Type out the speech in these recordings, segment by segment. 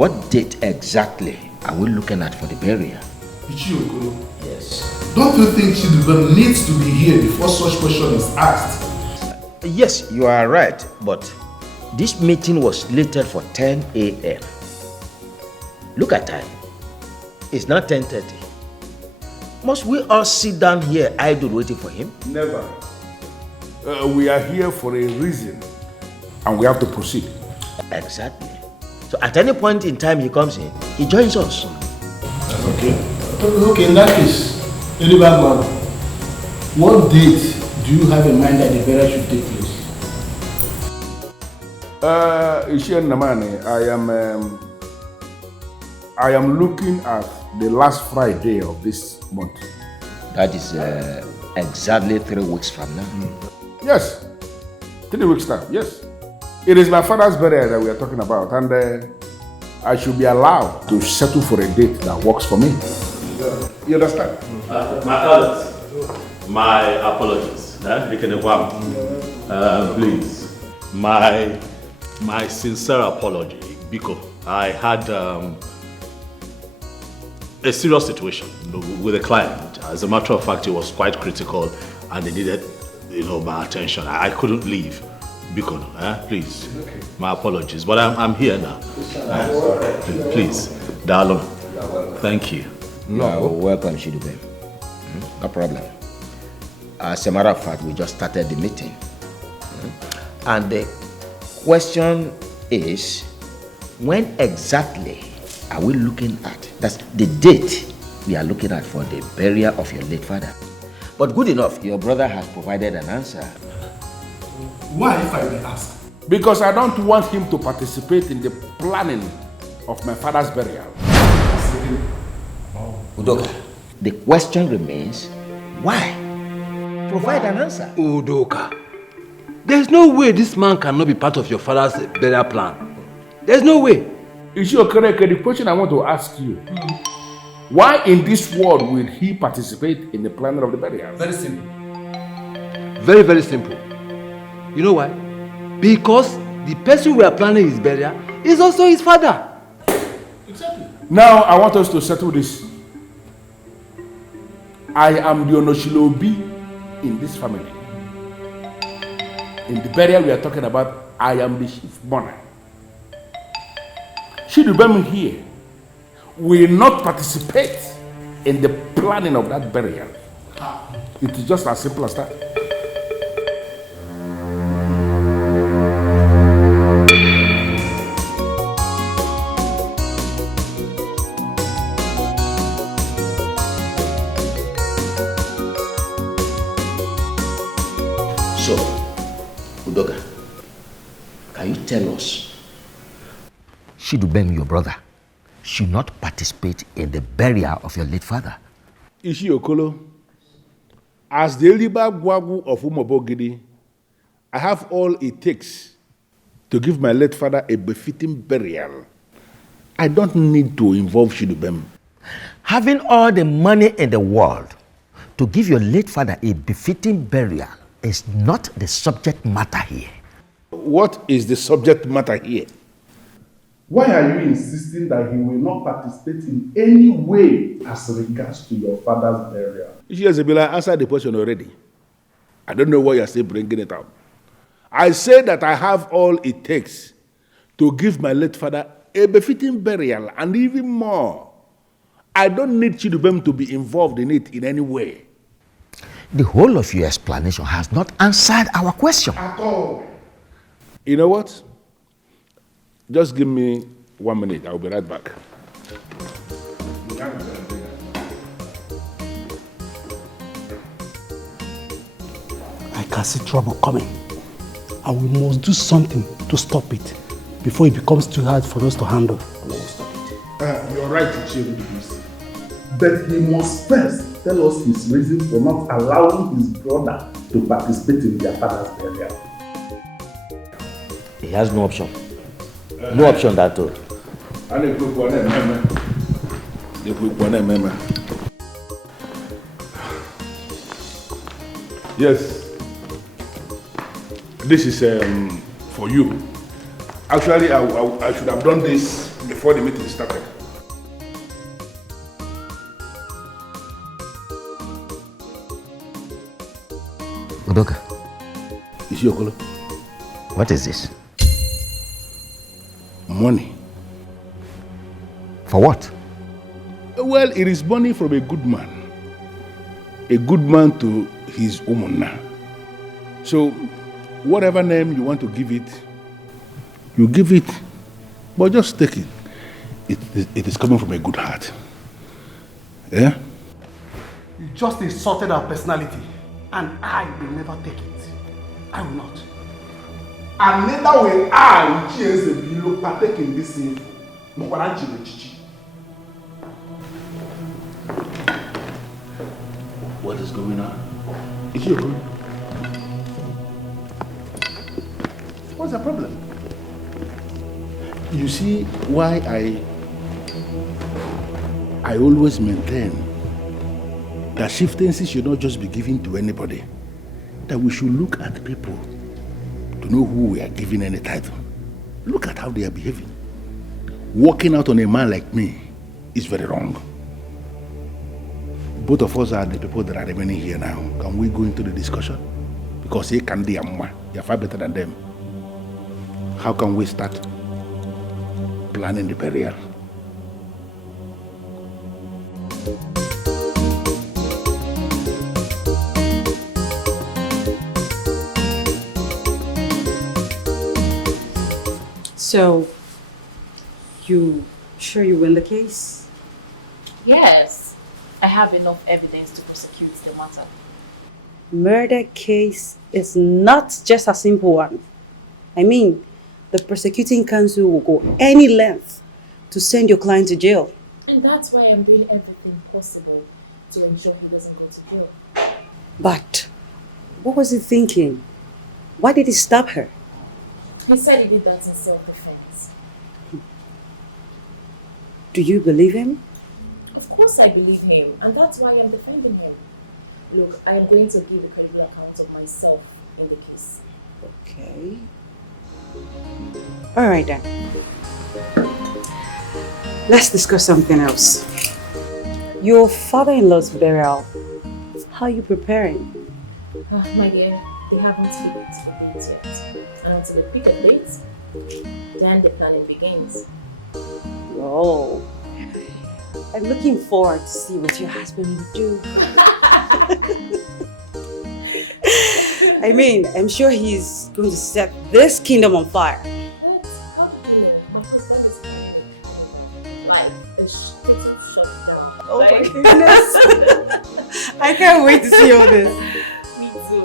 What date exactly are we looking at for the burial? Ichiokolo. Yes. Don't you think Chidubem needs to be here before such question is asked? Yes, you are right, but this meeting was slated for 10 a.m. Look at time. It's now 10:30. Must we all sit down here idle waiting for him? Never. We are here for a reason, and we have to proceed. Exactly. So at any point in time he comes in, he joins us. Okay. Okay, in that case, Elibagwa, what date do you have in mind that the burial should take place? Ishian Namani, I am looking at the last Friday of this month. That is exactly 3 weeks from now. Yes, 3 weeks time, yes. It is my father's burial that we are talking about, and I should be allowed to settle for a date that works for me. You understand? My elders, my apologies. Please, my sincere apology, because I had a serious situation with a client. As a matter of fact, it was quite critical, and they needed, my attention. I couldn't leave. Biko, please. Okay. My apologies, but I'm here now. Please, Dalon. Thank you. No, welcome, Chidubem. No problem. As a matter of fact, we just started the meeting. And the question is, when exactly are we looking at? That's the date we are looking at for the burial of your late father. But good enough, your brother has provided an answer. Why, if I may ask? Because I don't want him to participate in the planning of my father's burial. Udoka, the question remains, why? Provide an answer. Udoka, there's no way this man cannot be part of your father's burial plan. There's no way. Ishiokereke, the question I want to ask you, why in this world will he participate in the planning of the burial? Very simple. Very, very simple. You know why? Because the person we are planning his burial is also his father. Exactly. Now I want us to settle this. I am the Onoshilobi in this family. In the burial we are talking about, I am the chief mourner. Chidubem here will not participate in the planning of that burial. It is just as simple as that. So, Udoka, can you tell us, Chidubem, your brother, should not participate in the burial of your late father? Ishiokolo, as the Eliba Gwagu of Umobogidi, I have all it takes to give my late father a befitting burial. I don't need to involve Chidubem. Having all the money in the world to give your late father a befitting burial is not the subject matter here. What is the subject matter here? Why are you insisting that he will not participate in any way as regards to your father's burial? Ishiyazebila answered the question already. I don't know why you're still bringing it up. I say that I have all it takes to give my late father a befitting burial, and even more. I don't need Chidubem to be involved in it in any way. The whole of your explanation has not answered our question. At all. You know what? Just give me 1 minute. I'll be right back. I can see trouble coming, and we must do something to stop it before it becomes too hard for us to handle. You're right, Ichiro. But he must first tell us his reason for not allowing his brother to participate in their father's burial. He has no option. No option at all. Yes. This is for you. Actually, I should have done this before the meeting started. Udoka, Isiokolo, what is this? money. For what? Well, it is money from a good man. A good man to his woman now. So, whatever name you want to give it, you give it, but just take it. It is coming from a good heart. Yeah? You just insulted our personality, and I will never take it. I will not. And neither will I, Chieze Bilo, partake in this sin. What is going on? Is you good? What's the problem? You see why I always maintain that chieftaincy should not just be given to anybody. That we should look at people to know who we are giving any title. Look at how they are behaving. Walking out on a man like me is very wrong. Both of us are the people that are remaining here now. Can we go into the discussion? Because he can be you're far better than them. How can we start planning the burial? So, you sure you win the case? Yes, I have enough evidence to prosecute the matter. Murder case is not just a simple one. I mean, the prosecuting counsel will go any length to send your client to jail. And that's why I'm doing everything possible to ensure he doesn't go to jail. But what was he thinking? Why did he stab her? He said he did that in self-defense. Do you believe him? Of course I believe him, and that's why I'm defending him. Look, I am going to give a credible account of myself in the case. Okay. All right then. Let's discuss something else. Your father-in-law's burial. How are you preparing? My dear, they haven't fixed the date yet. And until they pick a date, then the planning begins. Oh, I'm looking forward to see what your husband will do. I mean, I'm sure he's going to set this kingdom on fire. What? How do you know? My husband is planning like a total shutdown. Oh my goodness. I can't wait to see all this. Me too.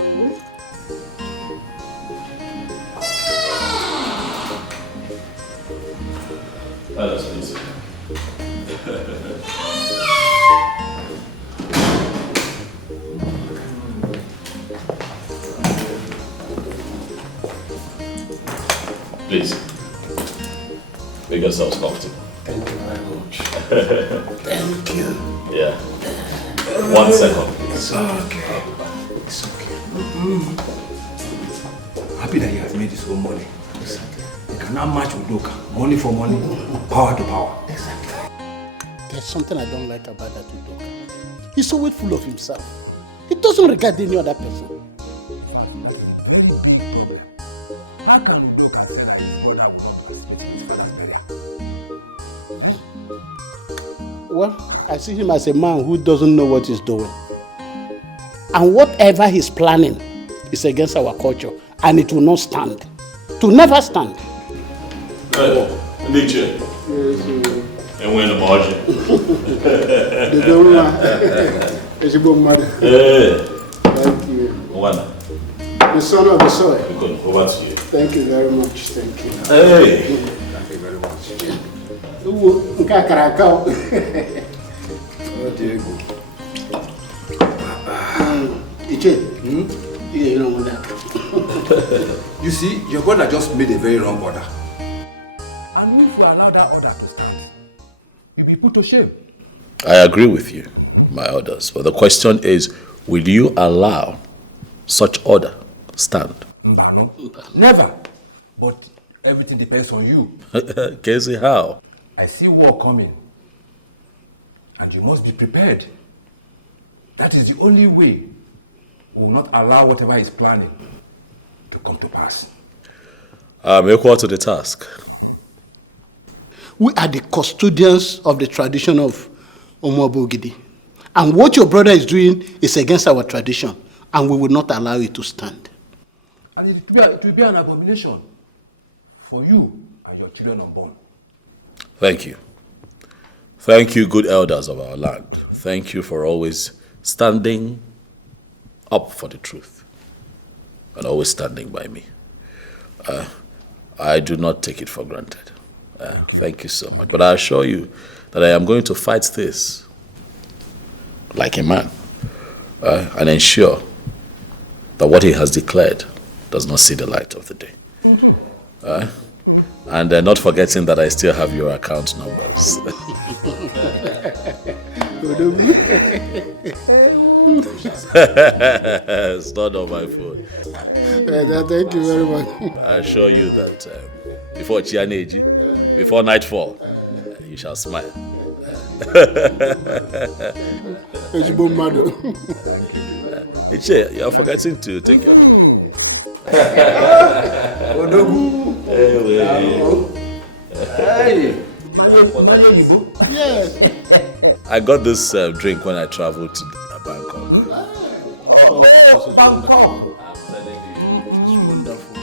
That's easy. Please, make yourselves comfortable. Thank you very much. Thank you. Yeah. 1 second. It's okay. It's okay. Happy that he has made his own money. He cannot match with Doka. Money for money, power to power. Exactly. There's something I don't like about that Udoka. He's always full of himself. He doesn't regard any other person. Very big problem. How can Doka say that his brother will not participate in his father's burial? Well, I see him as a man who doesn't know what he's doing. And whatever he's planning is against our culture, and it will not stand. It will never stand. Hey, Dikeh. And we're in the margin. Hey. Thank you. One. The son of the soil. We could over to you. Thank you very much. Thank you. Hey. Thank you very much. Oh, Diego. You know that. You see, your brother just made a very wrong order. And if we allow that order to stand, you'll be put to shame. I agree with you, my orders. But the question is, will you allow such order stand? No, never. But everything depends on you. Casey, how? I see war coming. And you must be prepared. That is the only way we will not allow whatever is planning to come to pass. I'm equal to the task. We are the custodians of the tradition of Omobogidi. And what your brother is doing is against our tradition, and we will not allow it to stand. And it will be an abomination for you and your children unborn. Thank you. Thank you, good elders of our land. Thank you for always standing up for the truth and always standing by me. I do not take it for granted. Thank you so much. But I assure you that I am going to fight this like a man and ensure that what he has declared does not see the light of the day. And not forgetting that I still have your account numbers. It's not on my phone. Thank you very much. I assure you that before Chianeji, before nightfall, you shall smile. Iche, you are forgetting to take your drink. Yes. I got this drink when I traveled to Bangkok. Bangkok. I'm telling you, It's wonderful.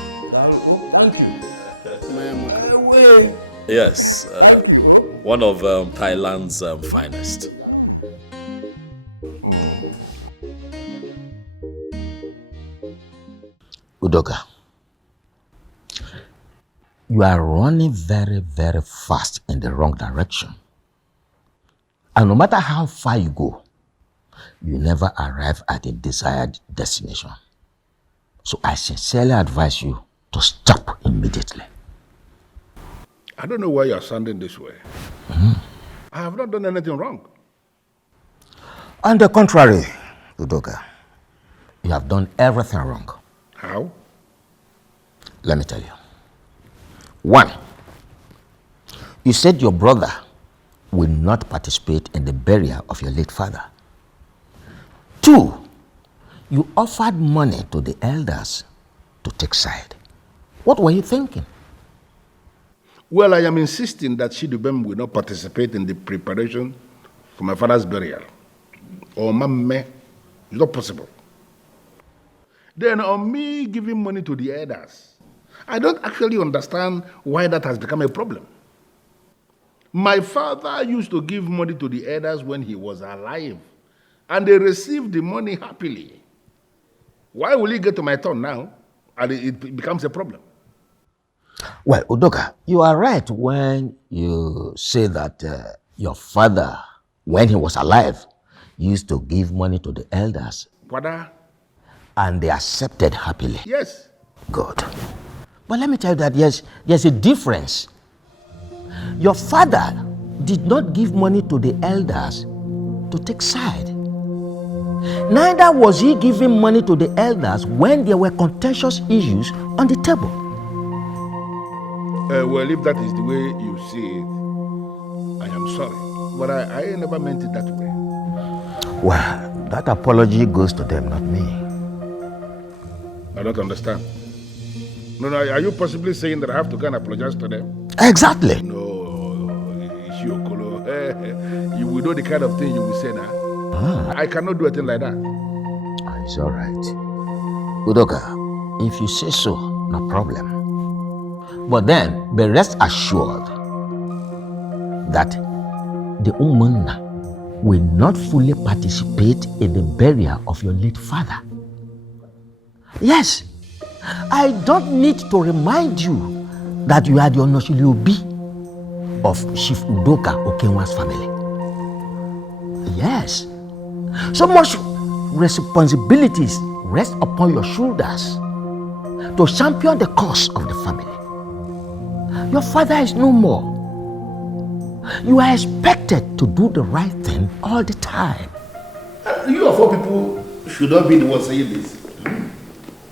Thank you. yes, one of Thailand's finest. Udoka, you are running very, very fast in the wrong direction. And no matter how far you go, you never arrive at a desired destination. So I sincerely advise you to stop immediately. I don't know why you're sounding this way. I have not done anything wrong. On the contrary, Udoka, you have done everything wrong. How? Let me tell you. 1, you said your brother will not participate in the burial of your late father. 2, you offered money to the elders to take side. What were you thinking? Well, I am insisting that Shidubem will not participate in the preparation for my father's burial. Or Mamme, it's not possible. Then on me giving money to the elders, I don't actually understand why that has become a problem. My father used to give money to the elders when he was alive, and they received the money happily. Why will he get to my turn now, and it becomes a problem? Well, Udoka, you are right when you say that your father, when he was alive, used to give money to the elders. Father? And they accepted happily. Yes. Good. But let me tell you that there's a difference. Your father did not give money to the elders to take side. Neither was he giving money to the elders when there were contentious issues on the table. Well, if that is the way you see it, I am sorry. But I never meant it that way. Well, that apology goes to them, not me. I don't understand. No, are you possibly saying that I have to go and apologize to them? Exactly. No, Ishiokolo. You will know the kind of thing you will say now. I cannot do a thing like that. It's all right. Udoka, if you say so, no problem. But then, be rest assured that the Umunna will not fully participate in the burial of your late father. Yes, I don't need to remind you that you are the Onoshiliobi of Chief Udoka Okenwa's family. Yes, so much responsibilities rest upon your shoulders to champion the cause of the family. Your father is no more. You are expected to do the right thing all the time. You of all people should not be the one saying this.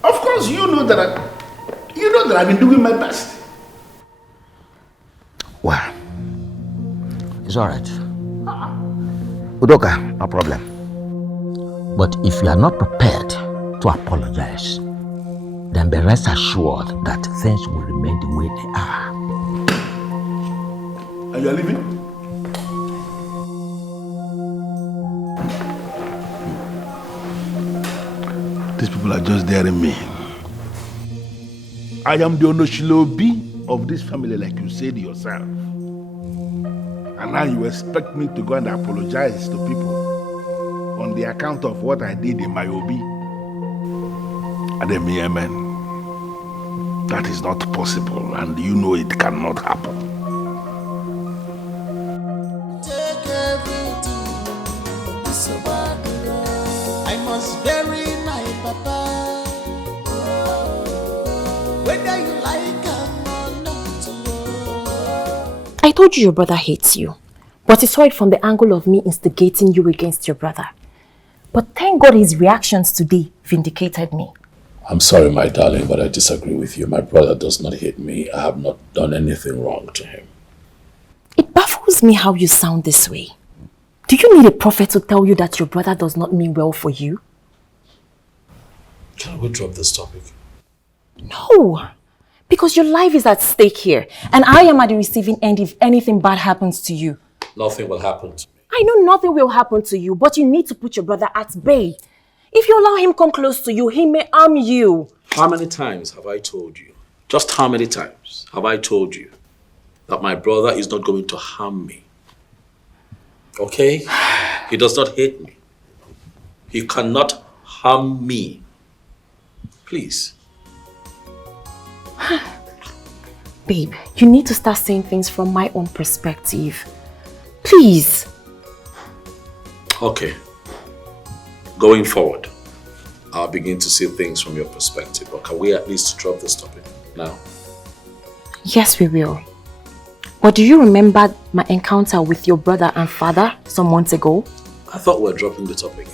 Of course, you know that I've been doing my best. Well, It's all right. Udoka, no problem. But if you are not prepared to apologize, then be rest assured that things will remain the way they are. And you are leaving? These people are just daring me. I am the Onoshilobi of this family, like you said yourself. And now you expect me to go and apologize to people on the account of what I did in my obi. Ademi, amen. That is not possible, and you know it cannot happen. Take everything, it's about the road. I must bury my papa. Whether you like him or not. I told you your brother hates you, but he saw it from the angle of me instigating you against your brother. But thank God his reactions today vindicated me. I'm sorry, my darling, but I disagree with you. My brother does not hate me. I have not done anything wrong to him. It baffles me how you sound this way. Do you need a prophet to tell you that your brother does not mean well for you? Can we drop this topic? No, because your life is at stake here, and I am at the receiving end if anything bad happens to you. Nothing will happen to me. I know nothing will happen to you, but you need to put your brother at bay. If you allow him come close to you, he may harm you. How many times have I told you, just how many times have I told you that my brother is not going to harm me? Okay? He does not hate me. He cannot harm me. Please. Babe, you need to start saying things from my own perspective. Please. Okay. Going forward, I'll begin to see things from your perspective. But can we at least drop this topic now? Yes, we will. But do you remember my encounter with your brother and father some months ago? I thought we were dropping the topic.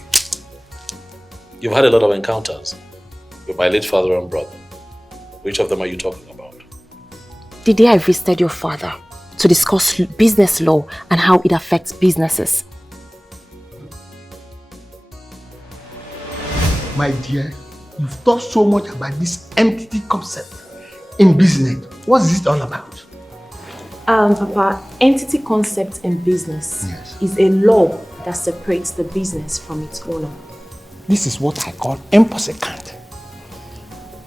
You've had a lot of encounters with my late father and brother. Which of them are you talking about? The day I visited your father to discuss business law and how it affects businesses. My dear, you've talked so much about this entity concept in business. What's this all about? Papa, entity concept in business is a law that separates the business from its owner. This is what I call impasse.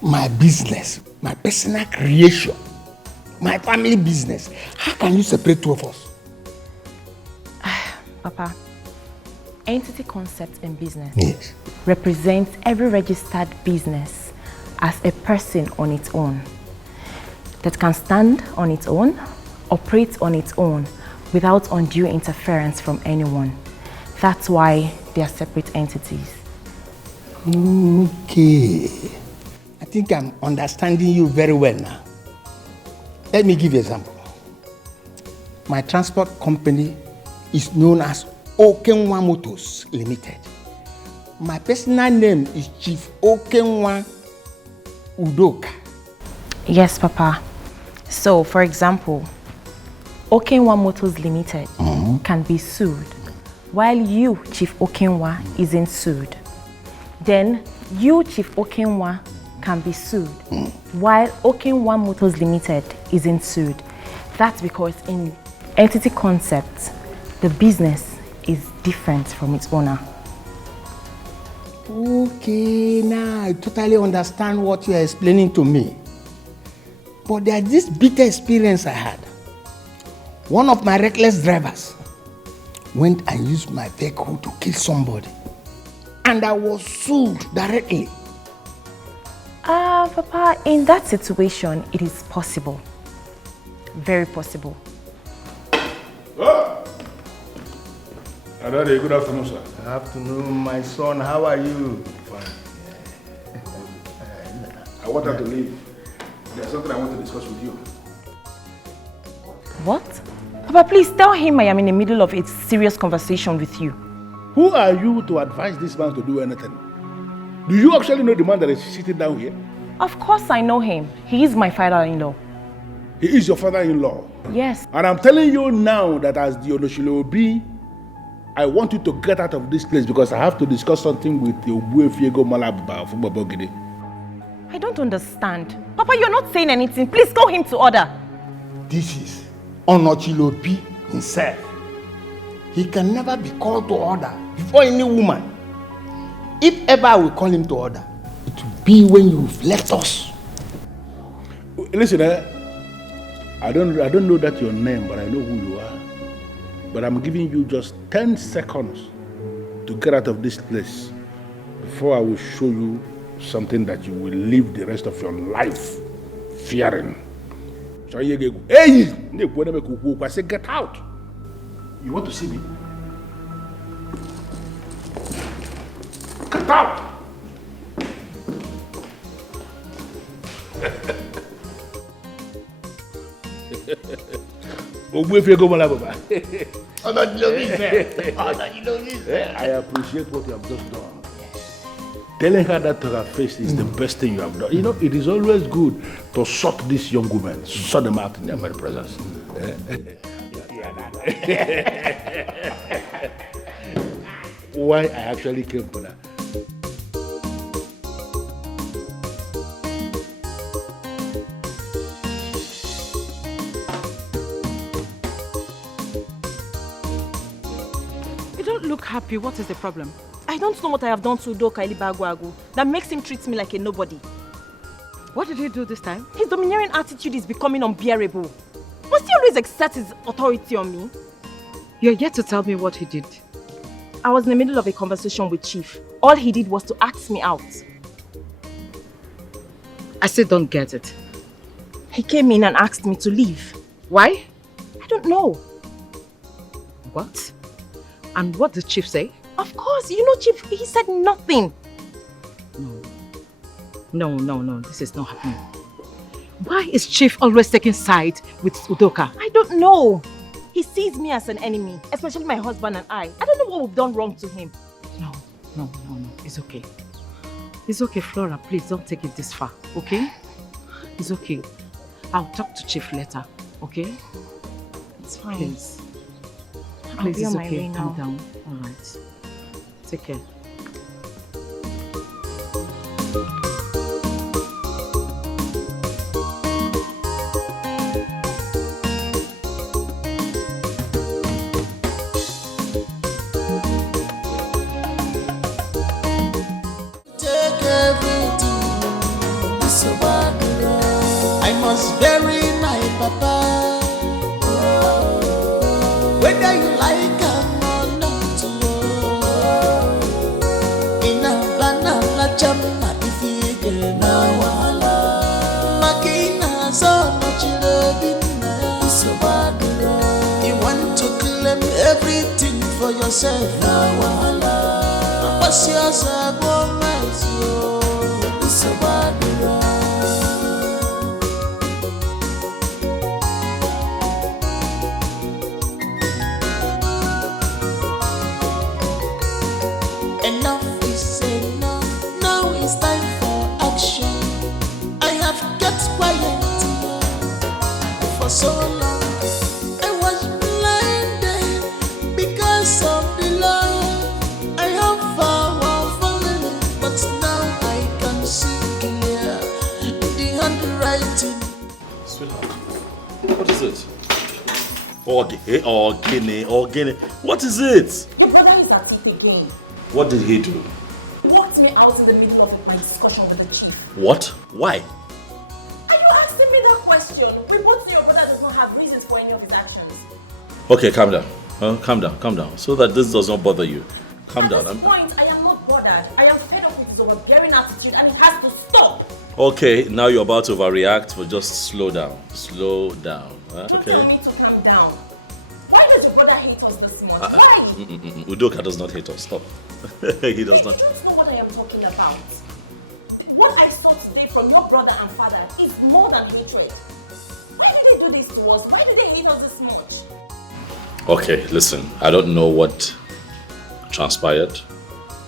My business, my personal creation, my family business. How can you separate two of us? Papa, entity concept in business Yes. represents every registered business as a person on its own that can stand on its own, operate on its own without undue interference from anyone. That's why they are separate entities. Okay. I think I'm understanding you very well now. Let me give you an example. My transport company is known as Okenwa Motors Limited. My personal name is Chief Okenwa Udoka. Yes, Papa. So, for example, Okenwa Motors Limited can be sued, while you, Chief Okenwa, isn't sued. Then, you, Chief Okenwa, can be sued, while Okenwa Motors Limited isn't sued. That's because in entity concept, the business is different from its owner. Okay, now I totally understand what you are explaining to me. But there's this bitter experience I had. One of my reckless drivers went and used my vehicle to kill somebody. And I was sued directly. Papa, in that situation, it is possible. Very possible. Adade, good afternoon, sir. Good afternoon, my son. How are you? Fine. I want her to leave. There's something I want to discuss with you. What? Papa, please tell him I am in the middle of a serious conversation with you. Who are you to advise this man to do anything? Do you actually know the man that is sitting down here? Of course I know him. He is my father-in-law. He is your father-in-law. Yes. And I'm telling you now that as the Onoshilobi, I want you to get out of this place because I have to discuss something with the Obuefiego Malabba from Babogide. I don't understand. Papa, you're not saying anything. Please call him to order. This is Onochilobi himself. He can never be called to order before any woman. If ever I will call him to order, it will be when you've left us. Listen, I don't know that your name, but I know who you are. But I'm giving you just 10 seconds to get out of this place before I will show you something that you will live the rest of your life fearing. So hey, I say get out. You want to see me? Get out. I appreciate what you have just done. Telling her that to her face is the best thing you have done. You know, it is always good to shock these young women, shut them out in their very presence. Why I actually came for that. You don't look happy. What is the problem? I don't know what I have done to Udoka Ilibagwagu that makes him treat me like a nobody. What did he do this time? His domineering attitude is becoming unbearable. Must he always exert his authority on me? You're yet to tell me what he did. I was in the middle of a conversation with Chief. All he did was to ask me out. I still don't get it. He came in and asked me to leave. Why? I don't know. What? And what did Chief say? Of course, you know Chief, he said nothing. No, this is not happening. Why is Chief always taking sides with Udoka? I don't know. He sees me as an enemy, especially my husband and I. I don't know what we've done wrong to him. No, it's okay. It's okay, Flora, please don't take it this far, okay? It's okay. I'll talk to Chief later, okay? It's fine. Please, I'll be it's on my okay, way now. calm down. All right. Take care. Take everything, so I must bury my papa. Whether you like him or not, in a banana chama if you get now. Makina so much loving, so you want to claim everything for yourself now. What's yours? Enough is enough. Now it's time for action. I have kept quiet for so long. I was blinded because of the love I have for our family, but now I can see clear the handwriting. Sweetheart, what is it? Organic. What is it? Your brother is at it again. What did he do? He walked me out in the middle of my discussion with the Chief. What? Why? Are you asking me that question? We both know your brother does not have reasons for any of his actions. Okay, calm down. Calm down. So that this does not bother you. Calm down. At this point, I am not bothered. I am fed up with his overbearing attitude and it has to stop. Okay, now you're about to overreact, but just slow down. Slow down. Okay? Tell me to calm down. Why does your brother hate us this much? Why? Udoka does not hate us. Stop. He does not. You don't know what I am talking about. What I saw today from your brother and father is more than hatred. Why did they do this to us? Why did they hate us this much? Okay, listen. I don't know what transpired,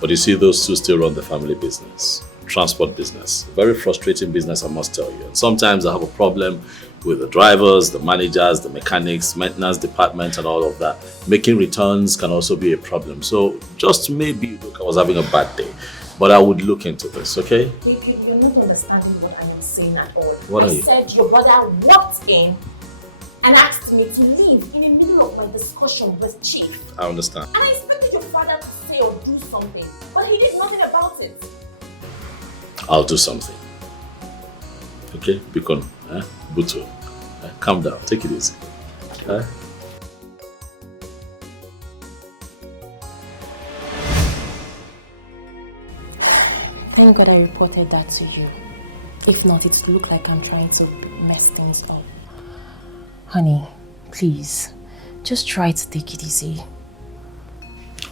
but you see, those two still run the family business. Transport business. Very frustrating business, I must tell you. And sometimes I have a problem with the drivers, the managers, the mechanics, maintenance department, and all of that. Making returns can also be a problem. So just maybe look, I was having a bad day, but I would look into this, okay? Dikeh, you're not understanding what I am saying at all. What are you? I said your brother walked in and asked me to leave in the middle of my discussion with Chief. I understand. And I expected your father to say or do something, but he did nothing about it. I'll do something. Okay? Bikon, Buto, calm down, take it easy. Thank God I reported that to you. If not, it would look like I'm trying to mess things up. Honey, please, just try to take it easy.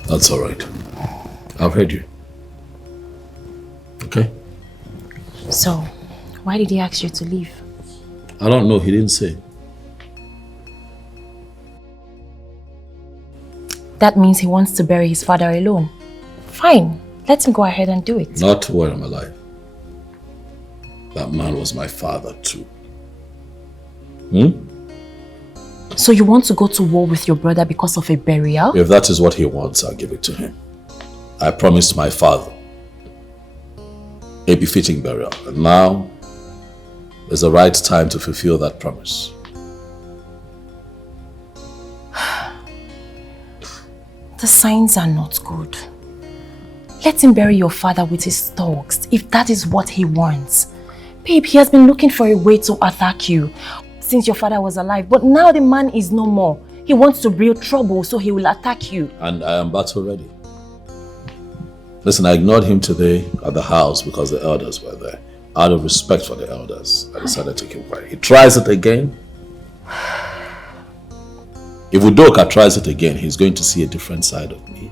That's all right. I've heard you. Okay? So, why did he ask you to leave? I don't know, he didn't say. That means he wants to bury his father alone. Fine, let him go ahead and do it. Not while I'm alive. That man was my father too. So you want to go to war with your brother because of a burial? If that is what he wants, I'll give it to him. I promised my father a befitting burial, and now is the right time to fulfill that promise. The signs are not good. Let him bury your father with his thugs if that is what he wants. Babe, he has been looking for a way to attack you since your father was alive, but now the man is no more. He wants to breed trouble, so he will attack you. And I am battle ready. Listen, I ignored him today at the house because the elders were there. Out of respect for the elders, I decided to keep quiet. He tries it again. If Udoka tries it again, he's going to see a different side of me.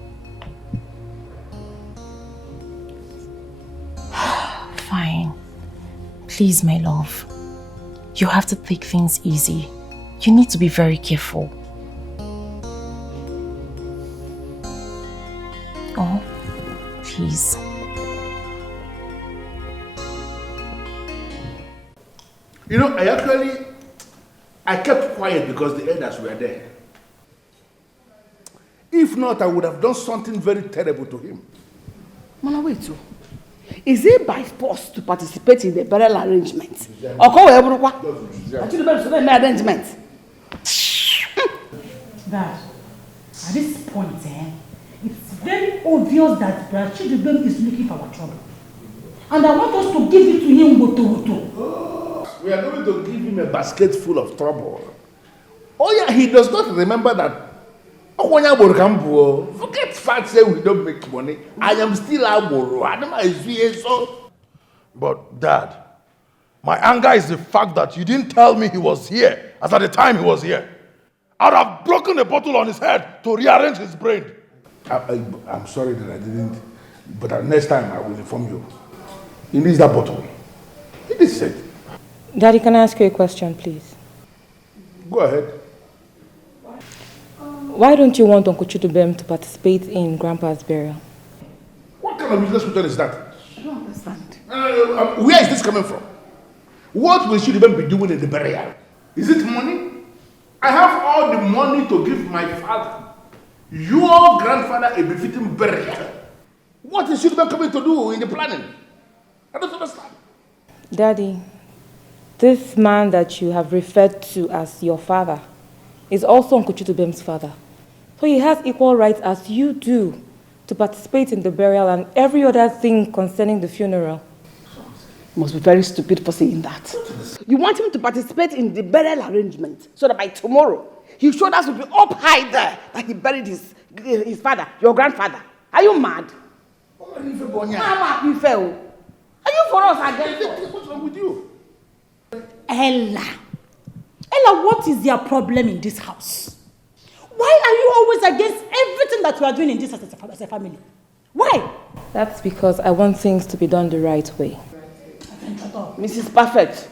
Fine. Please, my love. You have to take things easy. You need to be very careful. Oh, please. You know, I kept quiet because the elders were there. If not, I would have done something very terrible to him. Mama, wait. Is it by force to participate in the burial arrangement? Or call everyone? Actually, the arrangement. Dad, at this point, it's very obvious that Brother Chidubem is looking for our trouble. And I want us to give it to him woto. We are going to give him a basket full of trouble. Oh yeah, he does not remember that. Forget facts say we don't make money. I am still Aboro. But Dad, my anger is the fact that you didn't tell me he was here as at the time he was here. I'd have broken a bottle on his head to rearrange his brain. I'm sorry that I didn't, but next time I will inform you. He needs that bottle. It is said. Daddy, can I ask you a question, please? Go ahead. Why don't you want Uncle Chidubem to participate in Grandpa's burial? What kind of business question is that? I don't understand. Where is this coming from? What will Chidubem be doing in the burial? Is it money? I have all the money to give my father, your grandfather, a befitting burial. What is Chidubem coming to do in the planning? I don't understand. Daddy, this man that you have referred to as your father is also Uncle Chidubem's father. So he has equal rights as you do to participate in the burial and every other thing concerning the funeral. You must be very stupid for saying that. You want him to participate in the burial arrangement so that by tomorrow his shoulders will be up high there that he buried his father, your grandfather. Are you mad? Are you for us again? What's wrong with you? Ella, what is your problem in this house? Why are you always against everything that we are doing in this as a family? Why? That's because I want things to be done the right way. Mrs. Perfect.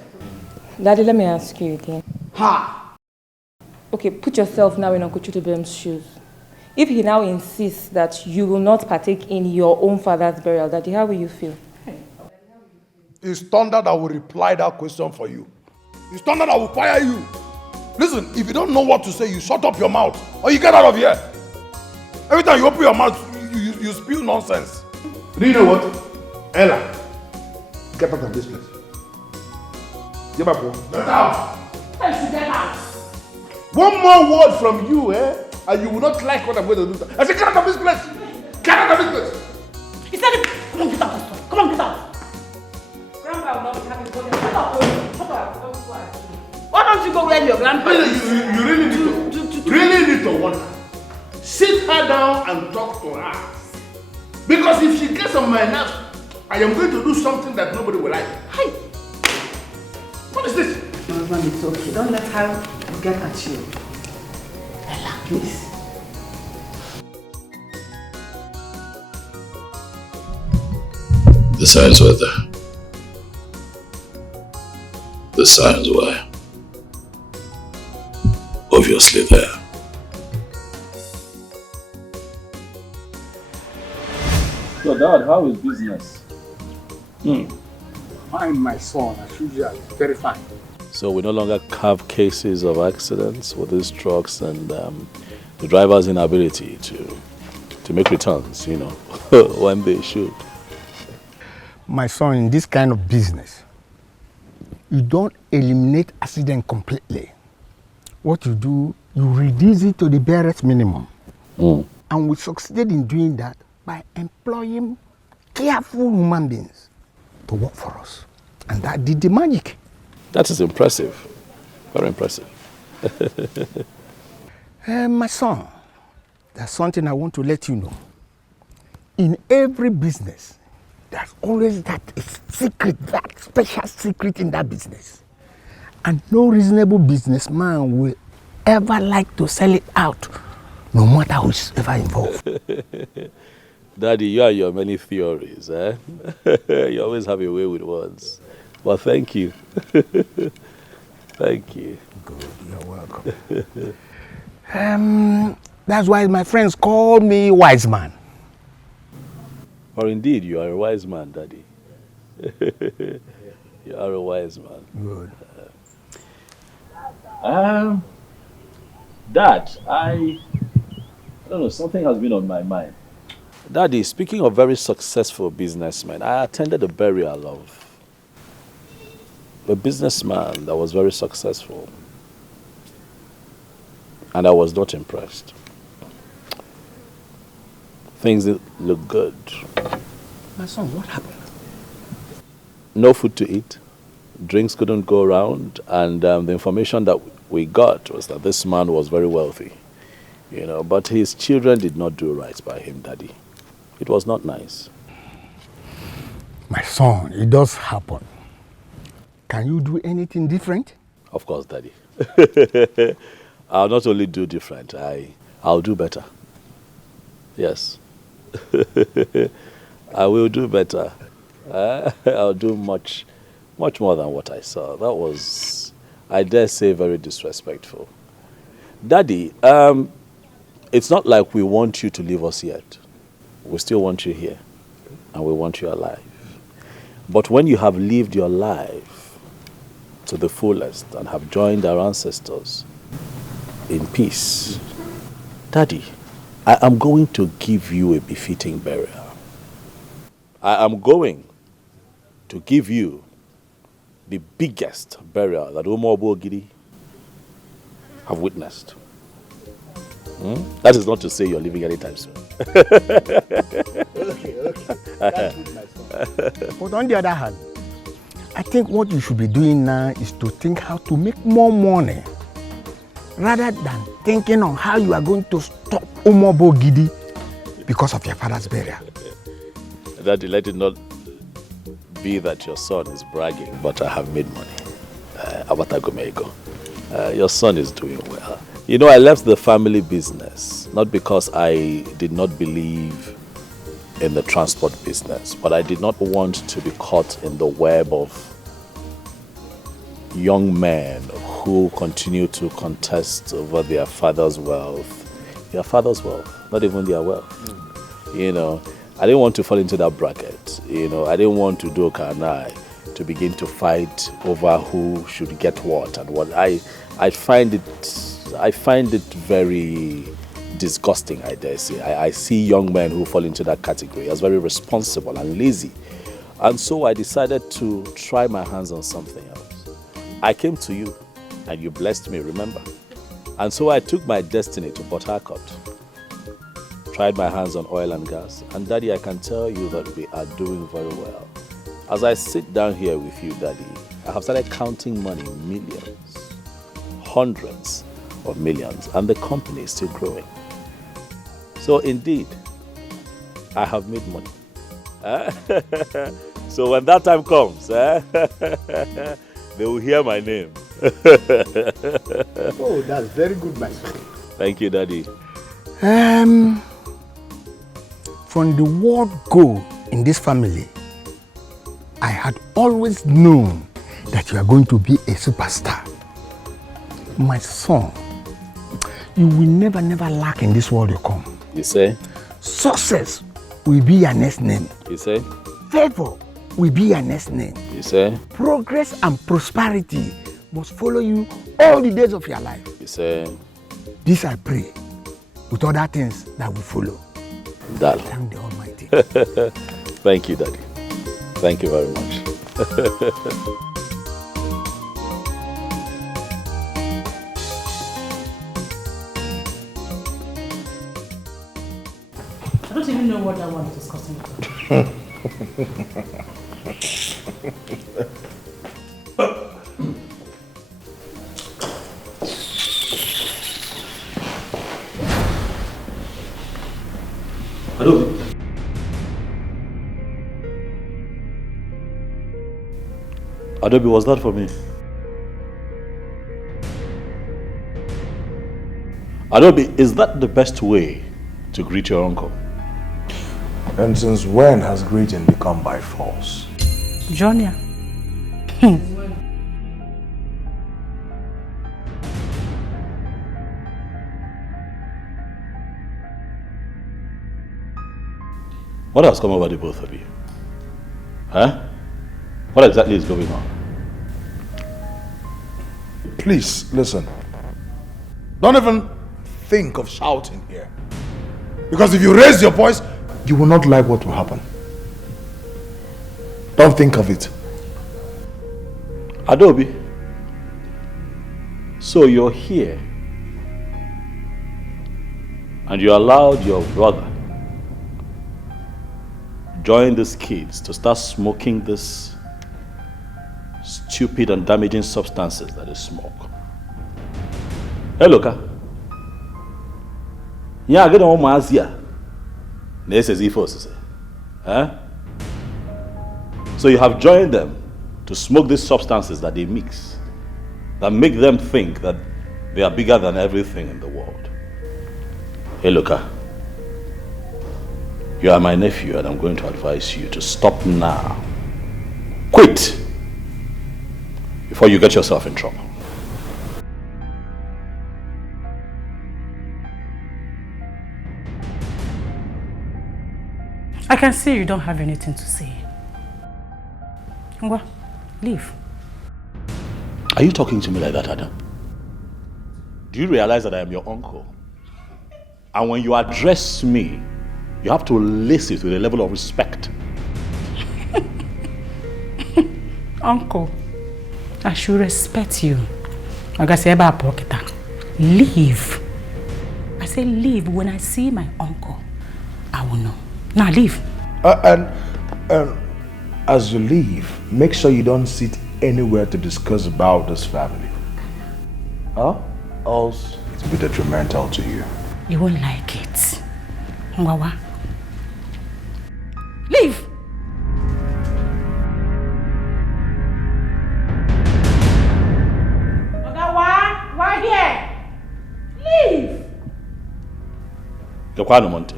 Daddy, let me ask you again. Ha! Okay, put yourself now in Uncle Chidubem's shoes. If he now insists that you will not partake in your own father's burial, Daddy, how will you feel? It's Thunder that will reply that question for you. It's thunder that will fire you. Listen, if you don't know what to say, you shut up your mouth or you get out of here. Every time you open your mouth, you spew nonsense. Do you know what? Ella, get out of this place. Get out. Get out. Get out. One more word from you, and you will not like what I'm going to do. I said, get out of this place. Get out of this place. He said, come on, get out. Come on, get out. Grandpa will not be happy for you. Shut up. Why don't you go where your grandpa is? You really need to warn her. Sit her down and talk to her. Because if she gets on my nerves, I am going to do something that nobody will like. Hi. What is this? My husband, it's okay. Don't let her get at you. Ella, please. The signs were there. The signs were obviously there. So Dad, how is business? Fine, my son, as usual. Very fine. So we no longer have cases of accidents with these trucks and the driver's inability to make returns, you know, when they should. My son, in this kind of business, you don't eliminate accident completely. What you do, you reduce it to the barest minimum. And we succeeded in doing that by employing careful human beings to work for us. And that did the magic. That is impressive. Very impressive. My son, there's something I want to let you know. In every business, there's always that secret, that special secret in that business. And no reasonable businessman will ever like to sell it out, no matter who's ever involved. Daddy, you and your many theories, eh? You always have a way with words. Well, thank you. Thank you. Good, you're welcome. That's why my friends call me wise man. Or indeed, you are a wise man, Daddy. You are a wise man. Good. Dad, I don't know, something has been on my mind. Daddy, speaking of very successful businessmen, I attended a burial of a businessman that was very successful. And I was not impressed. Things didn't look good. My son, what happened? No food to eat. Drinks couldn't go around. And the information that we got was that this man was very wealthy. You know, but his children did not do right by him, Daddy. It was not nice. My son, it does happen. Can you do anything different? Of course, Daddy. I'll not only do different, I'll do better. Yes. I will do better. I'll do much more than what I saw. That was, I dare say, very disrespectful. Daddy, it's not like we want you to leave us yet. We still want you here, and we want you alive. But when you have lived your life to the fullest and have joined our ancestors in peace, Daddy, I am going to give you a befitting burial. I am going to give you the biggest burial that Umobo Gidi have witnessed. That is not to say you're leaving anytime soon. Okay. That's good, my son. But on the other hand, I think what you should be doing now is to think how to make more money rather than thinking on how you are going to stop Umobo Gidi because of your father's burial. Daddy, let it not be that your son is bragging, but I have made money. Abatagomego. Your son is doing well. You know, I left the family business, not because I did not believe in the transport business, but I did not want to be caught in the web of young men who continue to contest over their father's wealth. Their father's wealth, not even their wealth. You know, I didn't want to fall into that bracket. You know, I didn't want to do Kanai to begin to fight over who should get what and what. I find it very disgusting, I dare say. I see young men who fall into that category as very responsible and lazy. And so I decided to try my hands on something else. I came to you and you blessed me, remember? And so I took my destiny to Port Harcourt. Tried my hands on oil and gas. And Daddy, I can tell you that we are doing very well. As I sit down here with you, Daddy, I have started counting money, millions, hundreds of millions, and the company is still growing. So indeed, I have made money. So when that time comes, they will hear my name. Oh, that's very good, my son. Thank you, Daddy. From the word go in this family, I had always known that you are going to be a superstar. My son, you will never lack in this world you come. You say? Success will be your next name. You say? Favor will be your next name. You say? Progress and prosperity must follow you all the days of your life. You say? This I pray, with other things that will follow. Dad. Thank the Almighty. Thank you, Daddy. Thank you very much. I don't even know what that one is discussing. Adobe, was that for me? Adobe, is that the best way to greet your uncle? And since when has greeting become by force? Junior. What has come over the both of you? Huh? What exactly is going on? Please, listen. Don't even think of shouting here. Because if you raise your voice, you will not like what will happen. Don't think of it. Adobe, so you're here and you allowed your brother join these kids to start smoking this stupid and damaging substances that is smoke. Hey, look. Yeah, get on my here. This is E4. So you have joined them to smoke these substances that they mix, that make them think that they are bigger than everything in the world. Hey, look. You are my nephew and I'm going to advise you to stop now. Quit! Before you get yourself in trouble. I can see you don't have anything to say. Ngwa, leave. Are you talking to me like that, Adam? Do you realize that I am your uncle? And when you address me, you have to lace it with a level of respect. Uncle, I should respect you. Leave. I say leave. When I see my uncle, I will know. Now leave. And as you leave, make sure you don't sit anywhere to discuss about this family. Huh? Else it will be detrimental to you. You won't like it. Ngwawa. Leave! Why here? Leave! Yokwano Monte,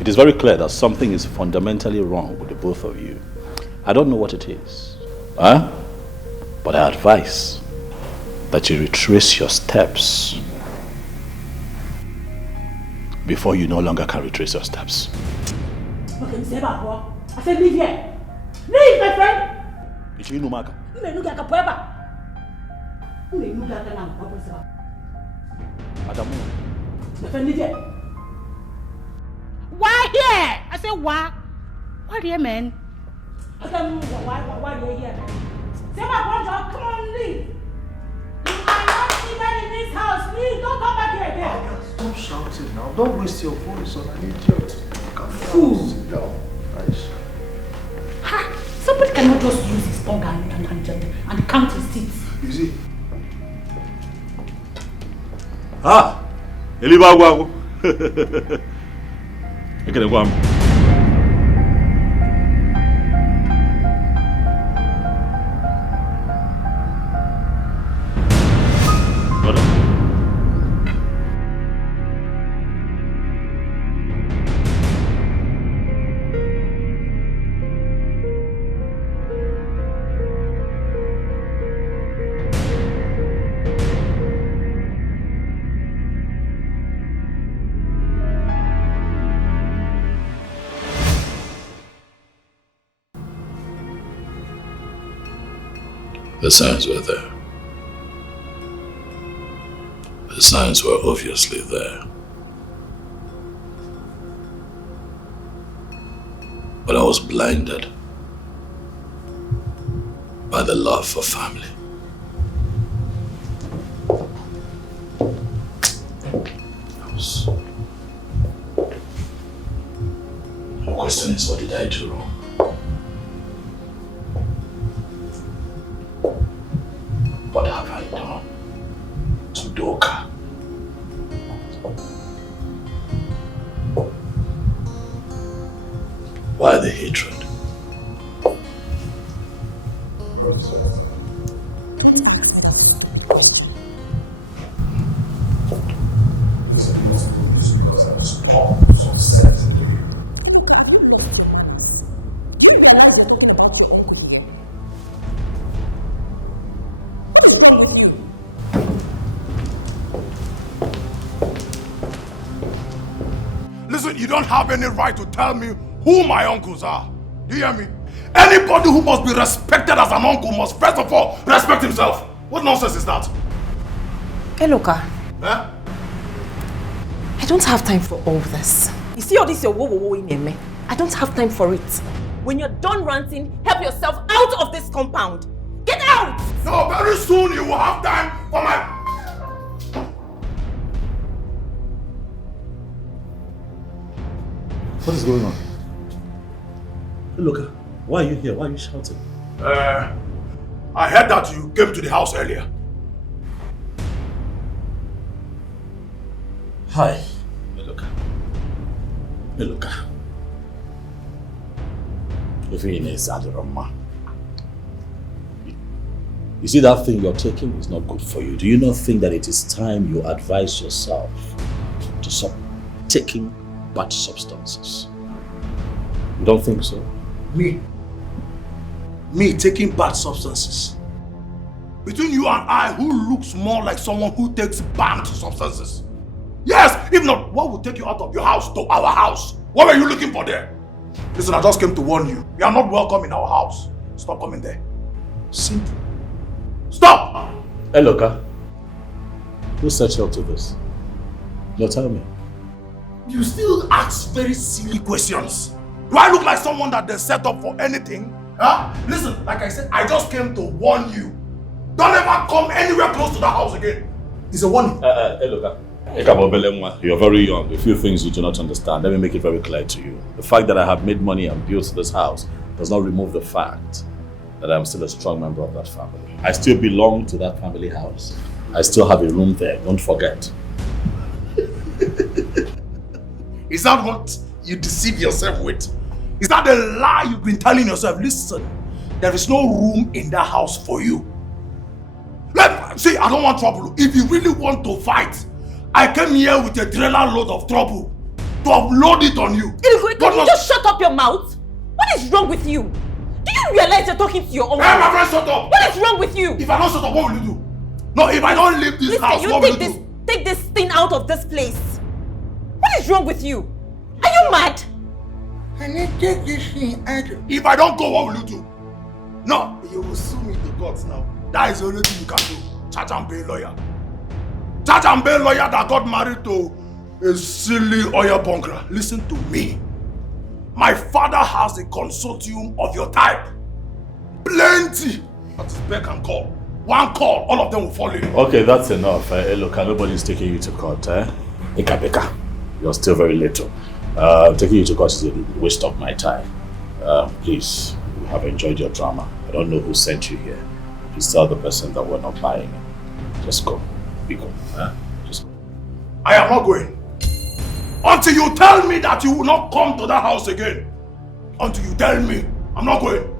it is very clear that something is fundamentally wrong with the both of you. I don't know what it is. Huh? But I advise that you retrace your steps before you no longer can retrace your steps. Okay, I said leave here. Leave, my friend. Ichiinumaka. Adamu. Why here? I said why? Why here, man? I don't know why you're here. Say my brother, come on, leave. You are not even in this house. Please don't come back here again. Stop shouting now. Don't waste your voice on an idiot. Fool. Sit down. Nice. Ha! Somebody cannot just use his organ and count his teeth. You see? Ah! Elibagwago. Ekele gwam. The signs were there. The signs were obviously there. But I was blinded by the love for family. The question is, what did I do wrong? What have I done to Doka? Why the hatred? Listen, you must do this because I must pump some sense into you. What's wrong with you? Listen, you don't have any right to tell me who my uncles are. Do you hear me? Anybody who must be respected as an uncle must first of all respect himself. What nonsense is that? Eloka. Huh? I don't have time for all this. You see all this your wo in me? I don't have time for it. When you're done ranting, help yourself out of this compound. Get out! No, very soon you will have time for my... What is going on? Hey, look, why are you here? Why are you shouting? I heard that you came to the house earlier. Hi. Hey, look. Hey, look. If you're in a Sadirama, you see that thing you're taking is not good for you. Do you not think that it is time you advise yourself to stop taking bad substances? You don't think so? Me taking bad substances? Between you and I, who looks more like someone who takes banned substances? Yes, if not, what would take you out of your house to our house? What were you looking for there? Listen, I just came to warn you. You are not welcome in our house. Stop coming there. Simple. Stop! Hey, look, who set you up to this? No, tell me. You still ask very silly questions. Do I look like someone that they set up for anything? Huh? Listen, like I said, I just came to warn you. Don't ever come anywhere close to the house again. It's a warning. Hey, look, you're very young. A few things you do not understand. Let me make it very clear to you. The fact that I have made money and built this house does not remove the fact that I'm still a strong member of that family. I still belong to that family house. I still have a room there, don't forget. Is that what you deceive yourself with? Is that the lie you've been telling yourself? Listen, there is no room in that house for you. See, I don't want trouble. If you really want to fight, I came here with a trailer load of trouble to upload it on you. Can you just shut up your mouth? What is wrong with you? Do you realize you're talking to your own? Hey, my friend, shut up! What is wrong with you? If I don't shut up, what will you do? No, if I don't leave this house, what will you do? Take this thing out of this place. What is wrong with you? Are you mad? I need to take this thing out. If I don't go, what will you do? No, you will sue me to court now. That is the only thing you can do. Charge and bail lawyer. Charge and bail lawyer that got married to a silly oil bunker. Listen to me. My father has a consortium of your type. Plenty. That's beck and call. One call, all of them will fall in. Okay, that's enough. Look, nobody's taking you to court. Beka. You're still very little. Taking you to court is a waste of my time. Please, we have enjoyed your drama. I don't know who sent you here. Please tell the person that we're not buying it. Just go. Be go. Just go. I am not going. Until you tell me that you will not come to that house again. Until you tell me, I'm not going.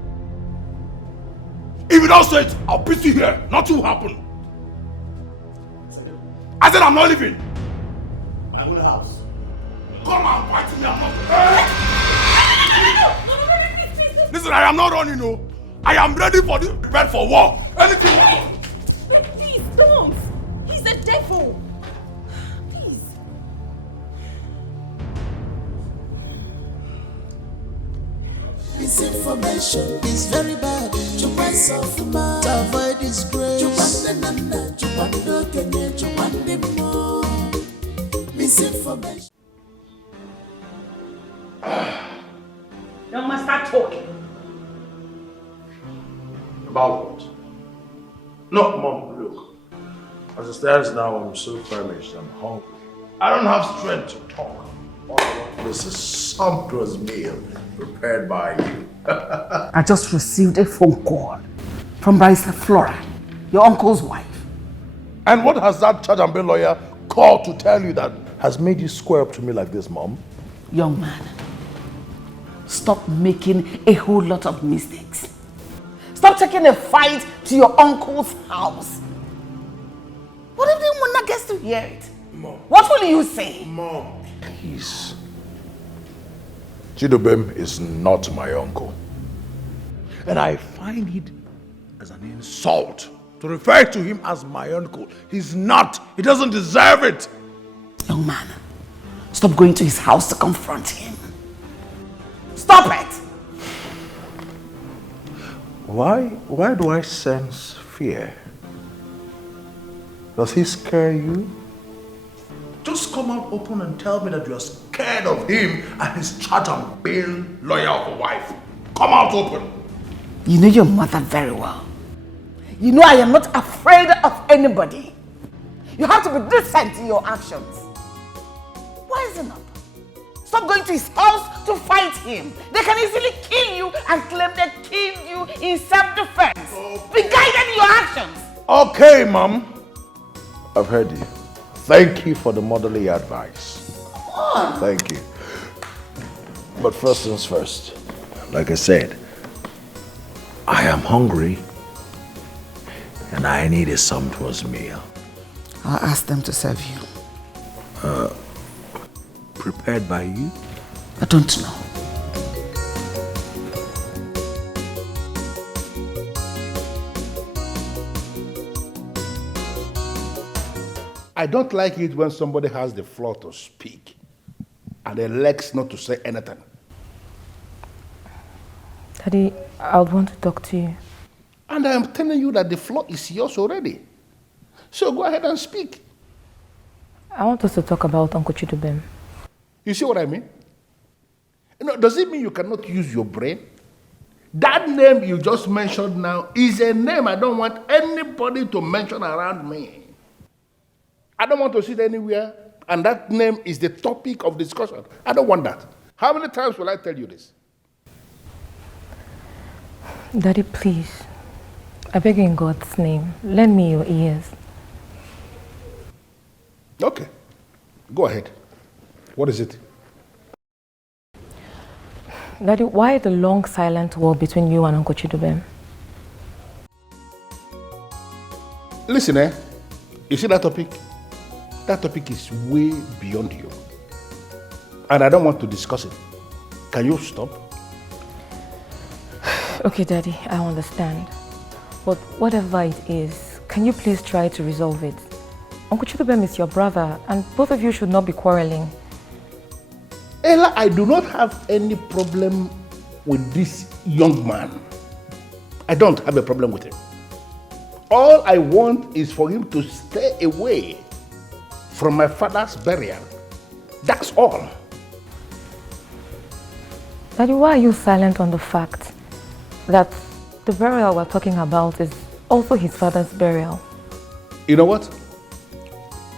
If you don't say it, I'll beat you here. Nothing will happen. I said I'm not leaving. My own house. Come and fight me, I'm not. Listen, I am not running, no. I am ready for this bed for war. Anything will happen. Please don't. He's a devil. Please. Misinformation is very bad. You want something to avoid disgrace. You want the nana, you want the Kenya, you want the more. Misinformation. You must start talking. About what? No, Mom, look. As it stands now, I'm so famished, I'm hungry. I don't have strength to talk. All I want is a sumptuous meal prepared by you. I just received a phone call from Barrister Flora, your uncle's wife. And what has that charge and bail lawyer called to tell you that has made you square up to me like this, Mom? Young man, stop making a whole lot of mistakes. Stop taking a fight to your uncle's house. What if the woman gets to hear it? Mom. What will you say? Mom, please. Chidubem is not my uncle. And I find it as an insult to refer to him as my uncle. He's not. He doesn't deserve it. Young man, stop going to his house to confront him. Stop it! Why do I sense fear? Does he scare you? Just come out open and tell me that you're scared of him and his charge and bail lawyer of a wife. Come out open. You know your mother very well. You know I am not afraid of anybody. You have to be decent in your actions. Wisen up. Stop going to his house to fight him. They can easily kill you and claim they killed you in self-defense. Be guided in your actions. Okay, Mom. I've heard you. Thank you for the motherly advice. Come on. Thank you. But first things first, like I said, I am hungry and I need a sumptuous meal. I'll ask them to serve you. Prepared by you? I don't know. I don't like it when somebody has the floor to speak and the legs not to say anything. Daddy, I would want to talk to you. And I am telling you that the floor is yours already. So go ahead and speak. I want us to talk about Uncle Chidubem. You see what I mean? You know, does it mean you cannot use your brain? That name you just mentioned now is a name I don't want anybody to mention around me. I don't want to sit anywhere and that name is the topic of discussion. I don't want that. How many times will I tell you this? Daddy, please. I beg you in God's name, lend me your ears. Okay. Go ahead. What is it? Daddy, why the long silent wall between you and Uncle Chidubem? Listen, you see that topic? That topic is way beyond you. And I don't want to discuss it. Can you stop? Okay, Daddy, I understand. But whatever it is, can you please try to resolve it? Uncle Chidubem is your brother, and both of you should not be quarreling. Ella, I do not have any problem with this young man. I don't have a problem with him. All I want is for him to stay away from my father's burial. That's all. Daddy, why are you silent on the fact that the burial we're talking about is also his father's burial? You know what?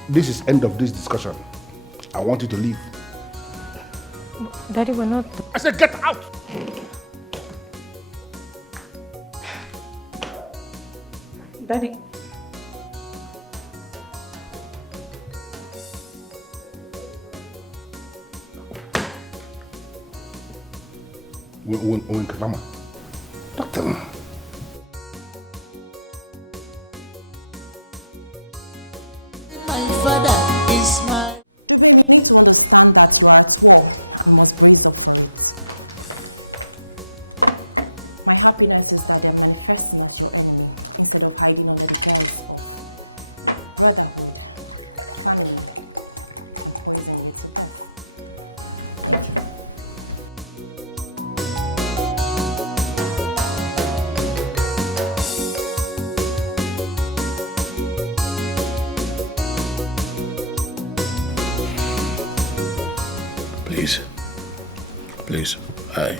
This is end of this discussion. I want you to leave. Daddy, we're not... I said get out! Daddy... Mama. Doctor. My father is my... My happiness is that the manifesting as your enemy instead of hiding on them ends. Please, I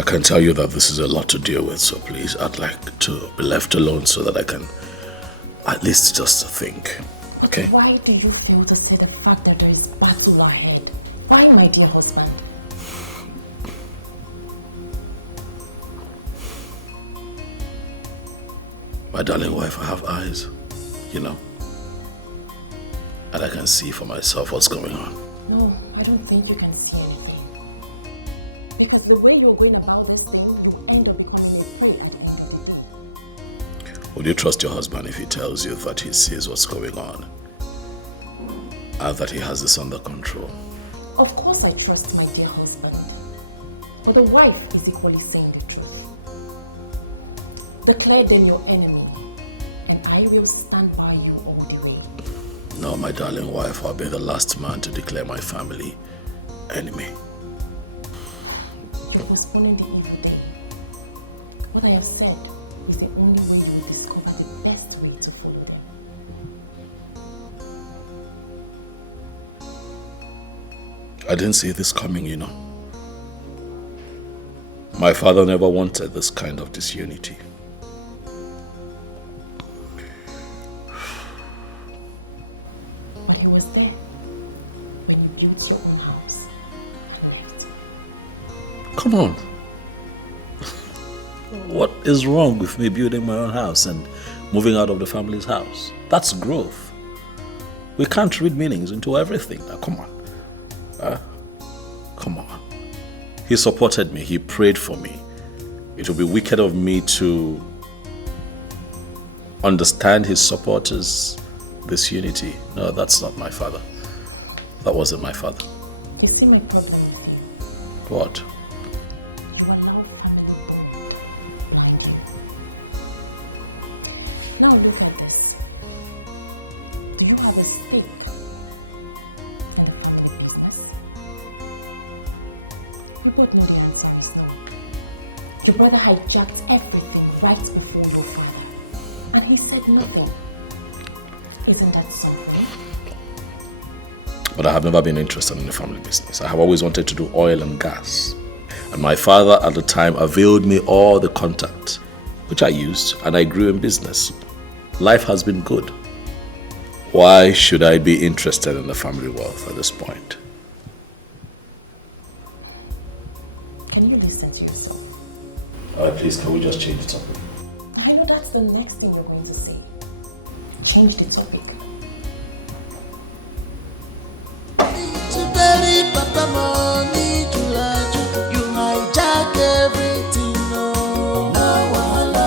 can tell you that this is a lot to deal with, so please, I'd like to be left alone so that I can at least just think, okay? Why do you feel to say the fact that there is battle ahead? Why, my dear husband? My darling wife, I have eyes, you know, and I can see for myself what's going on. No, I don't think you can see anything. Because the way you're going about this thing, you end up becoming afraid. Would you trust your husband if he tells you that he sees what's going on and that he has this under control? Of course I trust my dear husband. But the wife is equally saying the truth. Declare them your enemy, and I will stand by you all the way. No, my darling wife, I'll be the last man to declare my family enemy. You're postponing the evil day. What I have said is the only way you will discover the best way to follow them. I didn't see this coming, you know. My father never wanted this kind of disunity. But he was there when you built your own house and left. Come on. What is wrong with me building my own house and moving out of the family's house? That's growth. We can't read meanings into everything. Now, come on. Come on. He supported me. He prayed for me. It would be wicked of me to understand his supporters' disunity. No, that's not my father. That wasn't my father. You see my problem? What? You are now family like you. Now look at this. You have a stake and family business. You both know the answer is no. Your brother hijacked everything right before your father, and he said nothing. Isn't that something? But I have never been interested in the family business. I have always wanted to do oil and gas. And my father at the time availed me all the contact, which I used, and I grew in business. Life has been good. Why should I be interested in the family wealth at this point? Can you listen to yourself? Please, can we just change the topic? I know that's the next thing you're going to say. Change the topic. To bury Papa money to large, you hijack everything, no. Now voila,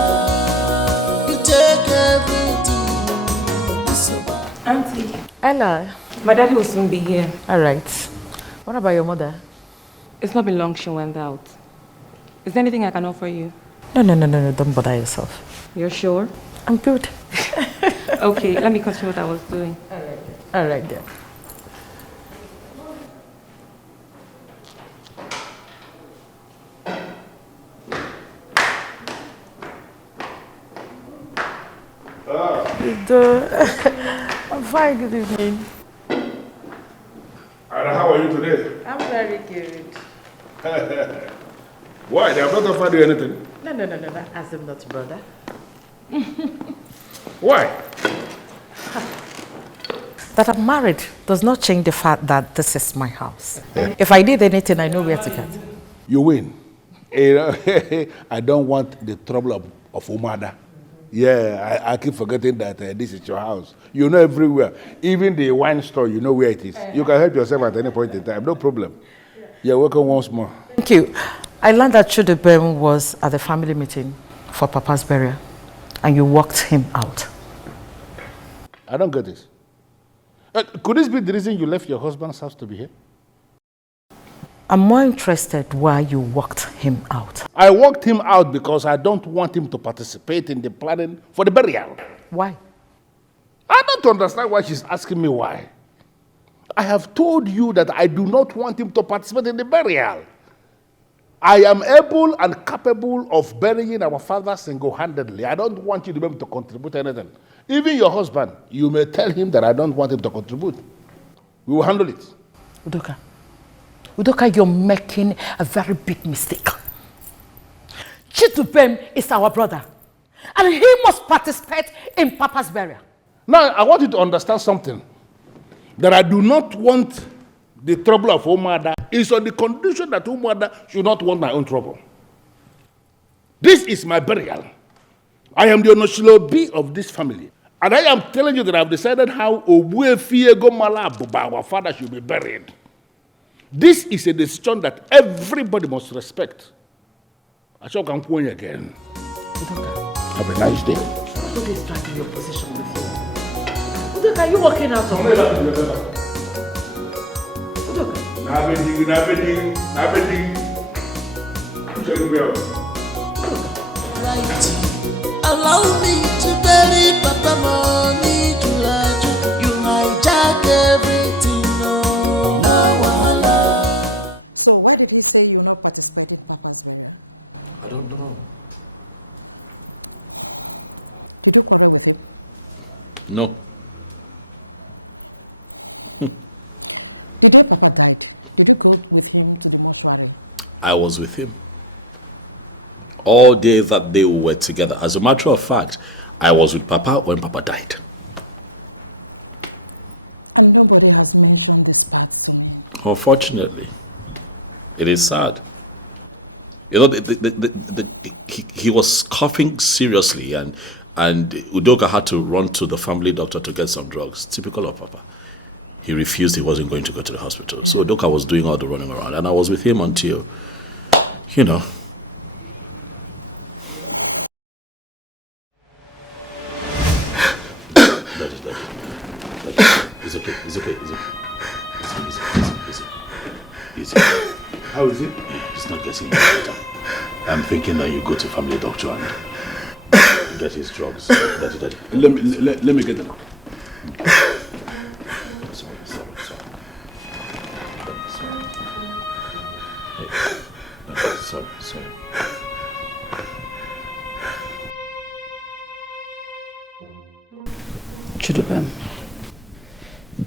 you take everything. It's so bad. Auntie. Ella, my daddy will soon be here. All right. What about your mother? It's not been long she went out. Is there anything I can offer you? No, don't bother yourself. You're sure? I'm good. Okay, let me continue what I was doing. All right then. I'm fine, good evening. And how are you today? I'm very good. Why? They have not offered you anything? No, as I'm not brother. Why? That I'm married does not change the fact that this is my house. If I did anything, I know where to get. You win. You know, I don't want the trouble of Umada. Yeah, I keep forgetting that this is your house. You know everywhere. Even the wine store, you know where it is. You can help yourself at any point in time. No problem. You're welcome once more. Thank you. I learned that Chudubem was at the family meeting for Papa's burial, and you walked him out. I don't get this. Could this be the reason you left your husband's house to be here? I'm more interested why you walked him out. I walked him out because I don't want him to participate in the planning for the burial. Why? I don't understand why she's asking me why. I have told you that I do not want him to participate in the burial. I am able and capable of burying our father single-handedly. I don't want you to be able to contribute anything. Even your husband, you may tell him that I don't want him to contribute. We will handle it. Udoka, you're making a very big mistake. Chidubem is our brother, and he must participate in Papa's burial. Now, I want you to understand something. That I do not want the trouble of Umada is on the condition that Umada should not want my own trouble. This is my burial. I am the Onoshilobi of this family. And I am telling you that I've decided how Obuefiego Malabuba, our father, should be buried. This is a decision that everybody must respect. I shall come again. Have a nice day. Who is dragging your position with you? Udoka, are you walking out of here? Right. Allow me to bury Papa money to large. You hijack everything, no wahala. So why did he say you're not participating in Papa's burial? I don't know. Did you agree with him? No. The day Papa died, did you go with him to the mortuary? I was with him. All day that they were together. As a matter of fact, I was with Papa when Papa died. Nobody has mentioned this part. Unfortunately, it is sad. You know, he was coughing seriously, and Udoka had to run to the family doctor to get some drugs. Typical of Papa. He refused. He wasn't going to go to the hospital. So Udoka was doing all the running around, and I was with him until, you know. It's okay. Easy. How is it? It's not getting better. I'm thinking that you go to family doctor and get his drugs. Daddy. Let me get them. Sorry. Chidubem,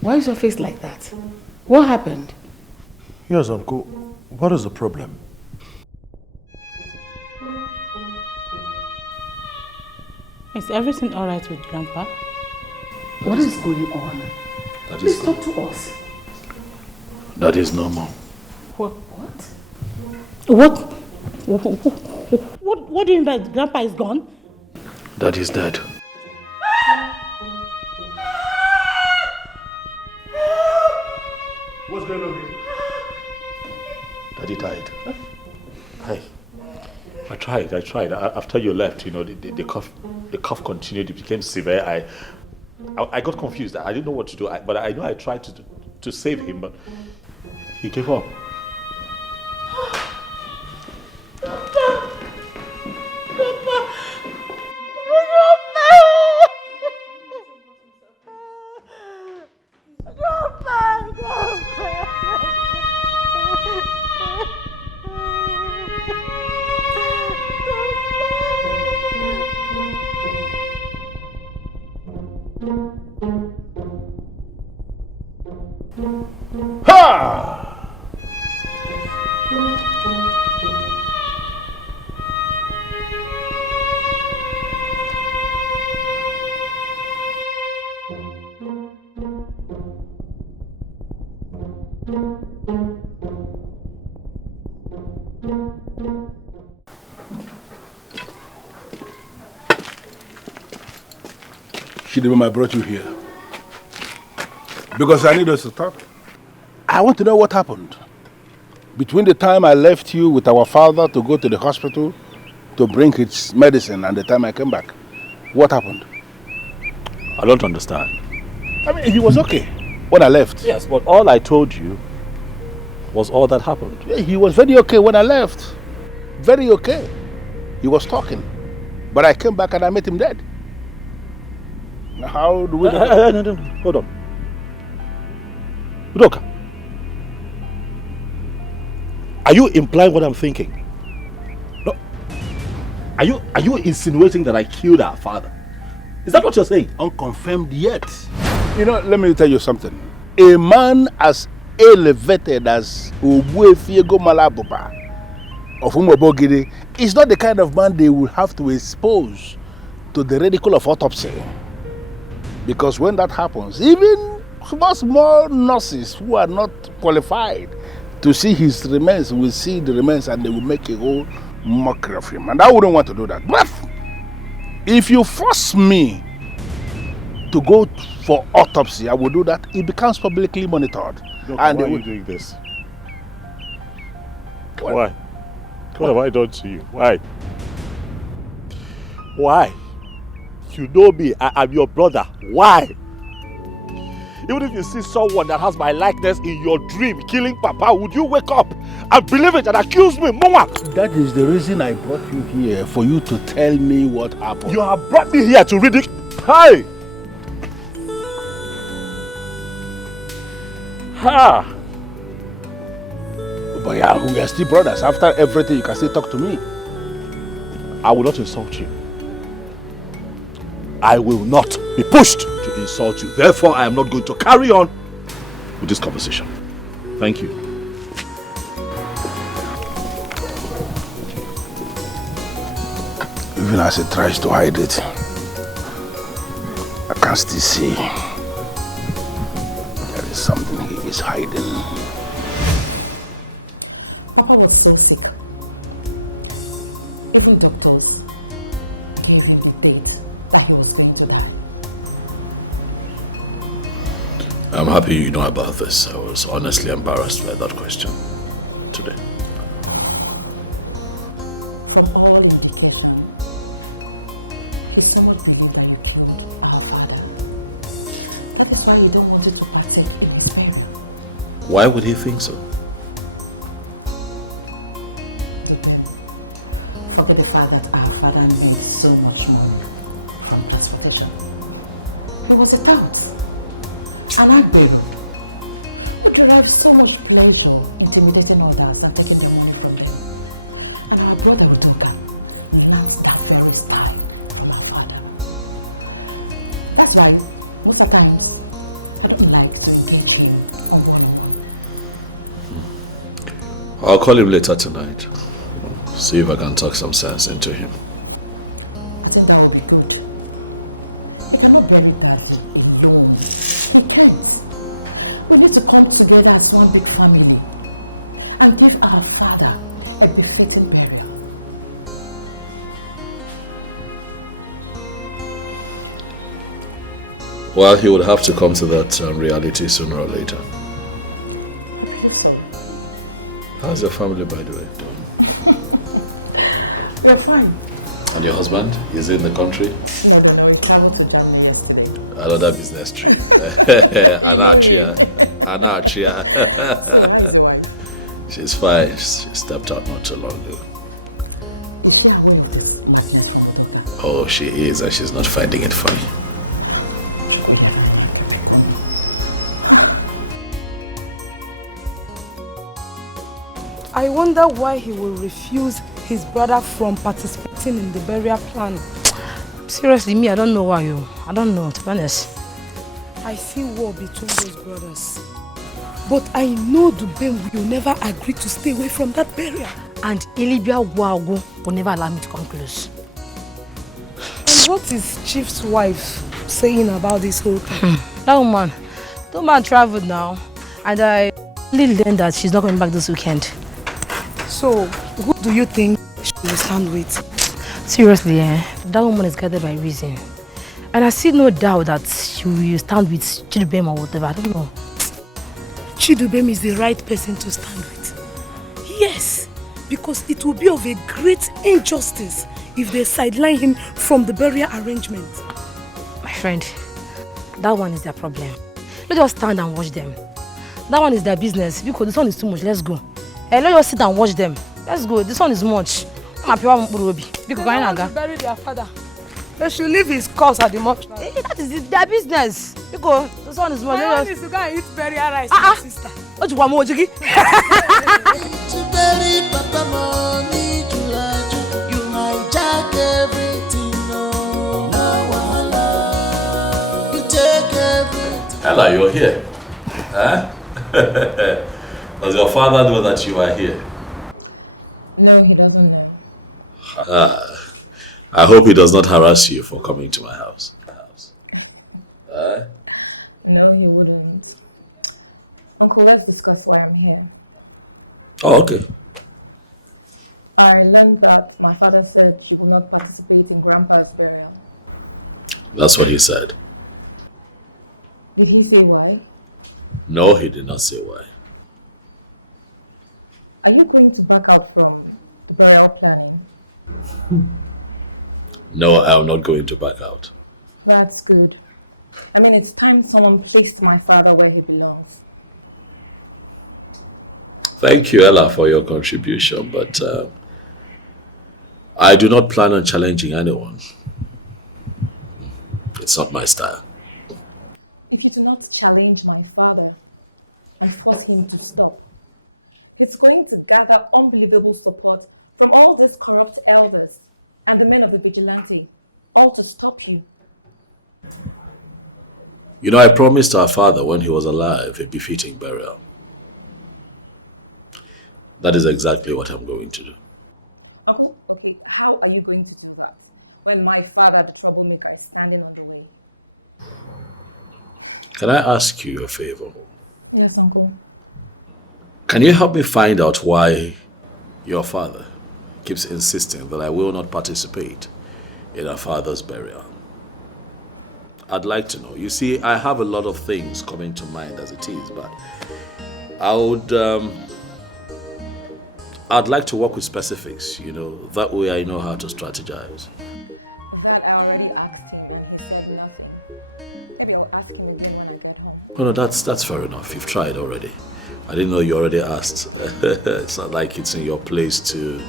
why is your face like that? What happened? Yes, Uncle. What is the problem? Is everything all right with Grandpa? What is going on? Please talk to us. That is normal. What do you mean by Grandpa is gone? That is dead. What's going on here? Daddy died. Hey. I tried. After you left, you know, the cough continued. It became severe. I got confused. I didn't know what to do. But I know I tried to save him, but he gave up. Ha! Chidibem, I brought you here because I need us to talk. I want to know what happened between the time I left you with our father to go to the hospital to bring his medicine and the time I came back. What happened? I don't understand. I mean, he was okay when I left. Yes, but all I told you was all that happened. Yeah, he was very okay when I left. Very okay. He was talking. But I came back and I met him dead. How do we... No. Hold on. Udoka, are you implying what I'm thinking? No. Are you insinuating that I killed our father? Is that what you're saying? Unconfirmed yet. You know, let me tell you something. A man as elevated as Ogbuefiego Malabuba of Umobogiri is not the kind of man they will have to expose to the ridicule of autopsy. Because when that happens, even small nurses who are not qualified to see his remains will see the remains and they will make a whole mockery of him. And I wouldn't want to do that. But if you force me to go for autopsy, I will do that. It becomes publicly monitored. Look, and why are you doing this? Why? What have I done to you? Why? Why? You know me, I'm your brother. Why? Even if you see someone that has my likeness in your dream killing Papa, would you wake up and believe it and accuse me, Mama? That is the reason I brought you here, for you to tell me what happened. You have brought me here to ridicule. Hi! Ha! But yeah, we are still brothers. After everything, you can still talk to me. I will not insult you. I will not be pushed to insult you. Therefore, I am not going to carry on with this conversation. Thank you. Even as he tries to hide it, I can still see there is something he is hiding. Papa was so sick. Even doctors gave him the date that he was going to die. I'm happy you know about this. I was honestly embarrassed by that question today. From all indication, he's somewhat really trying to kill our father. That is why you don't want it to pass and eat him. Why would he think so? Forget the fact that our father made so much money from transportation. He was a count. And I did. But you had so much pleasure intimidating others and taking money in the country. And our brother Otuka loves that very stuff from my father. That's why most of the times I don't like to engage him on the phone. I'll call him later tonight. See if I can talk some sense into him. I think that would be good. If you're not very bad, we need to come together as one big family and give our father a befitting burial. Well, he would have to come to that reality sooner or later. How's your family, by the way, doing? We're fine. And your husband? Is he in the country? No, he traveled to Germany yesterday. Another business trip. Anarchia. She's fine. She stepped out not too long ago. Oh, she is, and she's not finding it funny. I wonder why he will refuse his brother from participating in the burial plan. Seriously, me, I don't know why. I don't know, to be honest. I see war between those brothers. But I know Dubem will never agree to stay away from that burial. And Ilibia Wago will never allow me to come close. And what is Chief's wife saying about this whole thing? That woman traveled now. And I only learned that she's not coming back this weekend. So, who do you think she will stand with? Seriously, that woman is guided by reason. And I see no doubt that she will stand with Chidubem or whatever. I don't know. Chidubem is the right person to stand with. Yes, because it will be of a great injustice if they sideline him from the burial arrangement. My friend, that one is their problem. Let us stand and watch them. That one is their business. Because this one is too much. Let's go. Let us sit and watch them. Let's go. This one is much. They want to bury their father. They should leave his corpse at the mortuary. That is their business. Because this one is much. My one is to go and eat burial rice with my sister. What do you want, Mojigi? To bury Papa money to laju, you hijack everything, no wahala. You take everything. Ella, you're here. Huh? Does your father know that you are here? No, he doesn't know. I hope he does not harass you for coming to my house. No, he wouldn't. Uncle, let's discuss why I'm here. Oh, okay. I learned that my father said she will not participate in Grandpa's burial. That's what he said. Did he say why? No, he did not say why. Are you going to back out from the burial planning? No, I am not going to back out. That's good. I mean, it's time someone placed my father where he belongs. Thank you, Ella, for your contribution, but I do not plan on challenging anyone. It's not my style. If you do not challenge my father and force him to stop, he's going to gather unbelievable support from all these corrupt elders and the men of the vigilante, all to stop you. You know, I promised our father when he was alive a befitting burial. That is exactly what I'm going to do. Okay, how are you going to do that when my father, the troublemaker, is standing on the way? Can I ask you a favor? Yes, Uncle. Can you help me find out why your father keeps insisting that I will not participate in our father's burial? I'd like to know. You see, I have a lot of things coming to mind as it is, but I'd like to work with specifics, you know, that way I know how to strategize. Oh no, that's fair enough. You've tried already. I didn't know you already asked. It's not like it's in your place to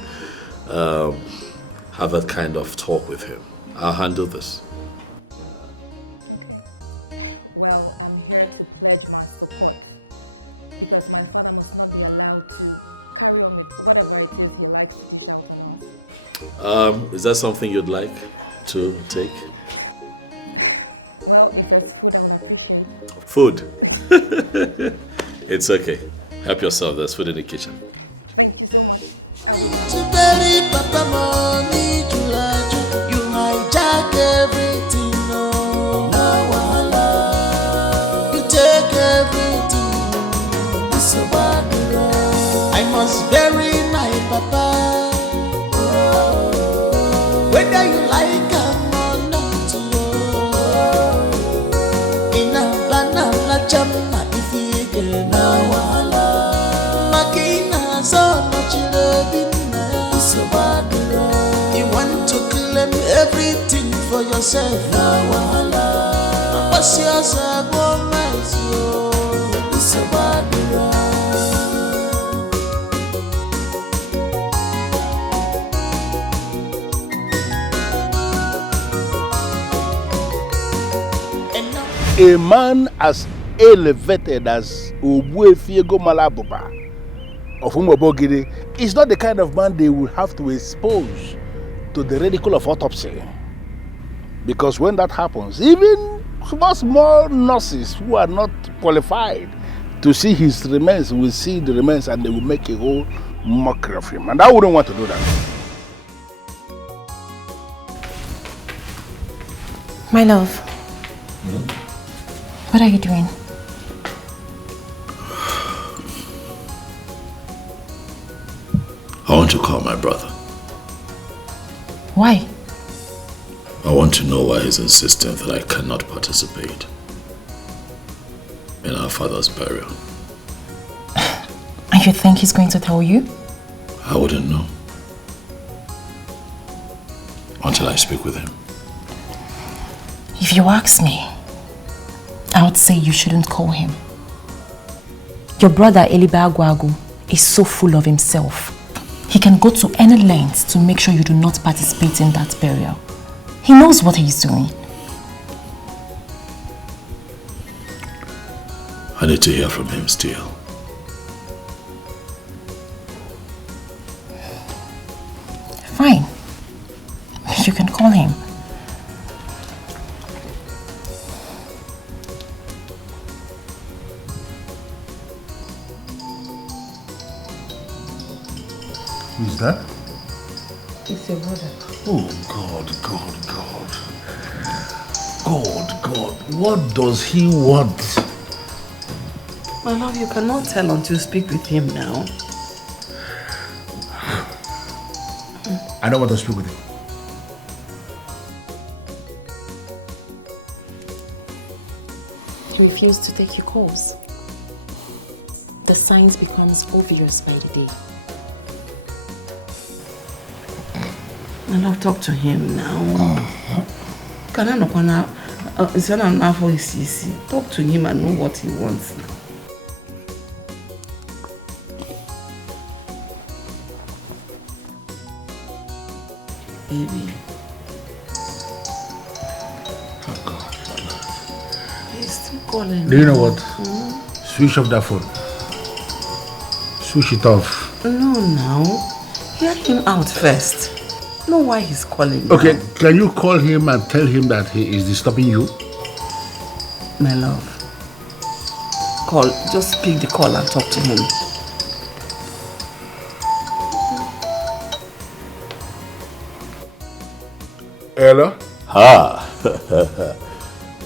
have that kind of talk with him. I'll handle this. Well, I'm here to pledge my support because my father must not be allowed to carry on with whatever it is he likes to do. Is that something you'd like to take? Well, if there's food on the kitchen. Food? It's okay. Help yourself. There's food in the kitchen. To bury Papa money to laju, you hijack everything, no wahala. You take everything, it's so bad. I must bury my papa, whether you like him or not. In a banana jam, if you get no wahala, makina so much loving. You want to claim everything for yourself. Now, what's yours? It's a bad A man as elevated as Ogbuefiego Malabuba of Umobogiri is not the kind of man they will have to expose to the ridicule of autopsy. Because when that happens, even small nurses who are not qualified to see his remains will see the remains and they will make a whole mockery of him. And I wouldn't want to do that. My love, what are you doing? I want to call my brother. Why? I want to know why he's insisting that I cannot participate in our father's burial. And you think he's going to tell you? I wouldn't know until I speak with him. If you ask me, I would say you shouldn't call him. Your brother Eliba Agwagu is so full of himself. He can go to any length to make sure you do not participate in that burial. He knows what he's doing. I need to hear from him still. Fine. You can call him. Who's that? It's your brother. Oh, God. God, what does he want? My love, you cannot tell until you speak with him now. I don't want to speak with him. He refused to take your calls. The signs becomes obvious by the day. My love, talk to him now. Can I not now? It's not enough for his easy. Talk to him and know what he wants now. Baby. Oh God. He's still calling. Do you know what? Switch off that phone. Switch it off. No, now. Hear him out first. Know why he's calling. Okay, now. can you call him and tell him that he is disturbing you? My love. Call. Just pick the call and talk to him. Hello? Ha!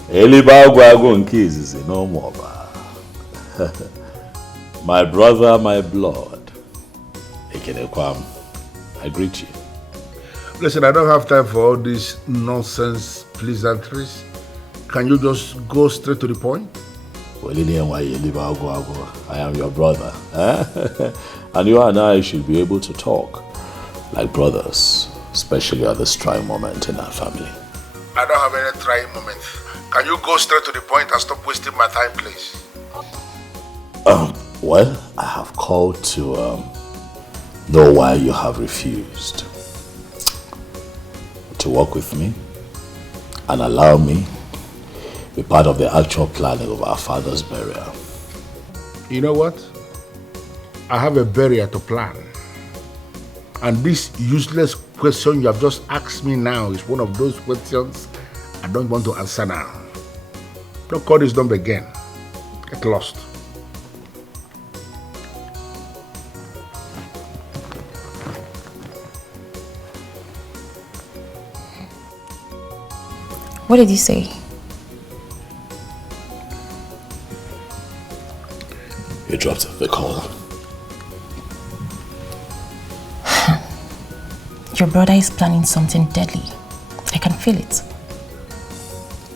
Elibagwago Nkiz no more. My brother, my blood. I greet you. Listen, I don't have time for all these nonsense pleasantries. Can you just go straight to the point? I am your brother. And you and I should be able to talk like brothers, especially at this trying moment in our family. I don't have any trying moment. Can you go straight to the point and stop wasting my time, please? Well, I have called to know why you have refused to work with me and allow me be part of the actual planning of our father's burial. You know what? I have a burial to plan. And this useless question you have just asked me now is one of those questions I don't want to answer now. Don't call this number again. Get lost. What did you say? You dropped the call. Your brother is planning something deadly. I can feel it.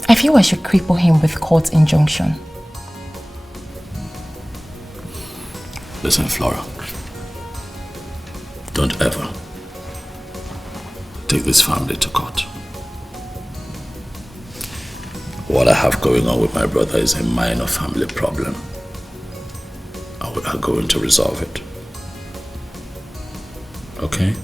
I feel I should cripple him with court injunction. Listen, Flora. Don't ever take this family to court. What I have going on with my brother is a minor family problem. And we are going to resolve it. Okay?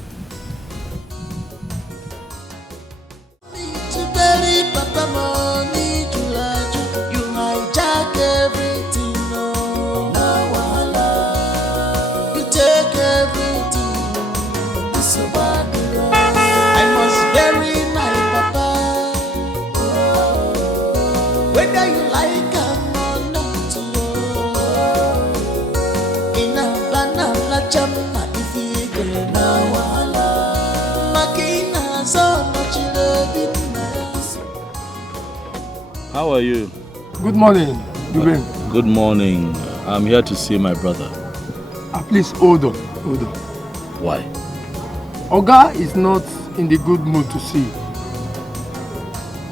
How are you? Good morning, Dubem. Good morning. I'm here to see my brother. Please hold on. Why? Oga is not in the good mood to see you.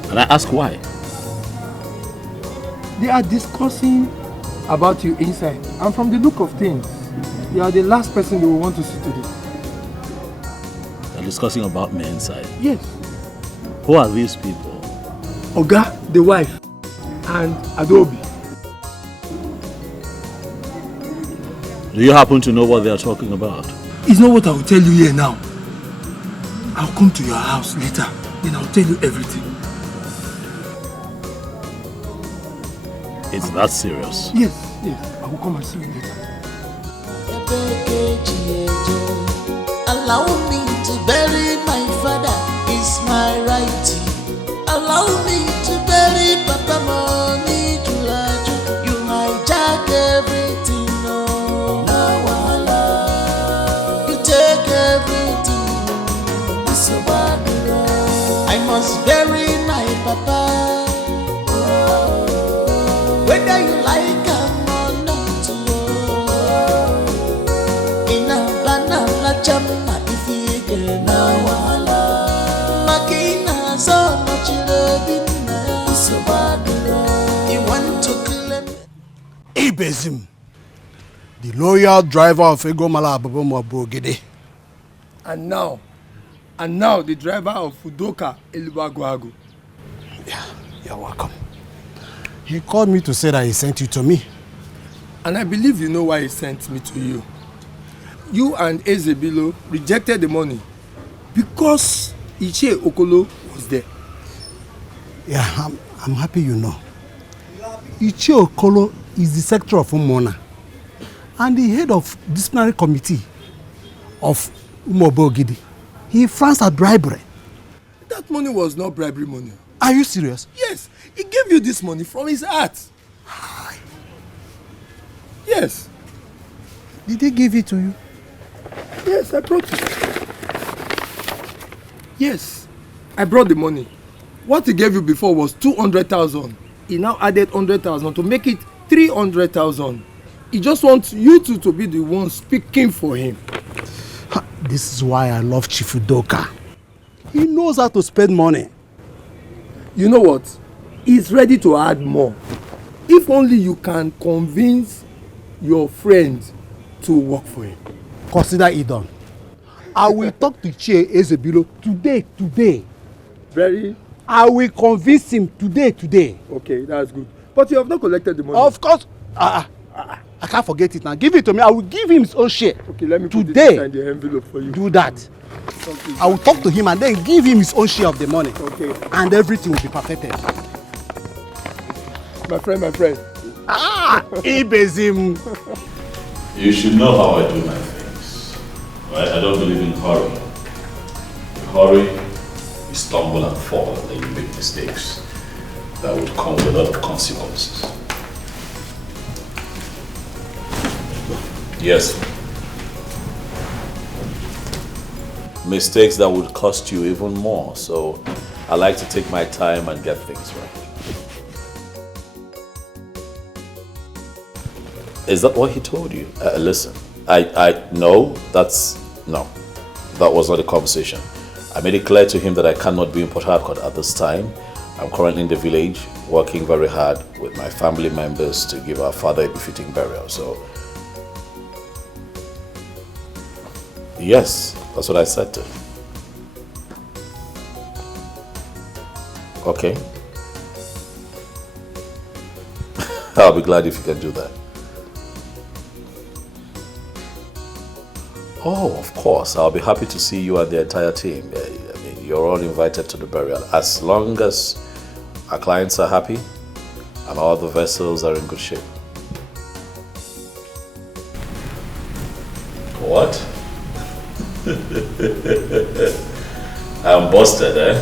And I ask why? They are discussing about you inside, and from the look of things, you are the last person they will want to see today. They're discussing about me inside? Yes. Who are these people? Oga, the wife, and Adobe. Do you happen to know what they are talking about? It's not what I will tell you here now. I'll come to your house later, then I'll tell you everything. It's that serious? Yes. I will come and see you later. Allow me to bury my father, it's my right. Allow me to bury Papa Money Julaju. You hijack everything, no wahala. You take everything, it's a bad road. I must bury my papa. Whether you like or not, in a banana chama if you get no wahala. Makina so much loving, so bad. You want to claim Ibezim, the loyal driver of Egomala Ababomo Bogede. And now the driver of Udoka Elubagwago. Yeah, you're welcome. He called me to say that he sent you to me. And I believe you know why he sent me to you. You and Ezebilo rejected the money because Iche Okolo was there. Yeah, I'm happy you know. Iche Okolo is the secretary of Umona and the head of disciplinary committee of Umobogidi. He frowns at bribery. That money was not bribery money. Are you serious? Yes, he gave you this money from his heart. Yes. Did he give it to you? Yes, I brought it. Yes, I brought the money. What he gave you before was 200,000. He now added 100,000 to make it 300,000. He just wants you two to be the one speaking for him. This is why I love Chief Udoka. He knows how to spend money. You know what? He's ready to add more. If only you can convince your friend to work for him. Consider it done. I will talk to Chie Ezebilo today. I will convince him today. Okay, that's good. But you have not collected the money. Of course. I can't forget it now. Give it to me. I will give him his own share. Okay, let me put today. It inside the envelope for you. Do that. Okay. I will talk to him and then give him his own share of the money. Okay. And everything will be perfected. My friend. Ibezim. You should know how I do my things. Right? I don't believe in hurry. In hurry, you stumble and fall and then you make mistakes that would come with a lot of consequences. Yes. Mistakes that would cost you even more. So I like to take my time and get things right. Is that what he told you? Listen, no, that was not the conversation. I made it clear to him that I cannot be in Port Harcourt at this time. I'm currently in the village, working very hard with my family members to give our father a befitting burial. So, yes, that's what I said to him. Okay. I'll be glad if you can do that. Oh, of course. I'll be happy to see you and the entire team. I mean, you're all invited to the burial. As long as our clients are happy and all the vessels are in good shape. What? I'm busted, eh?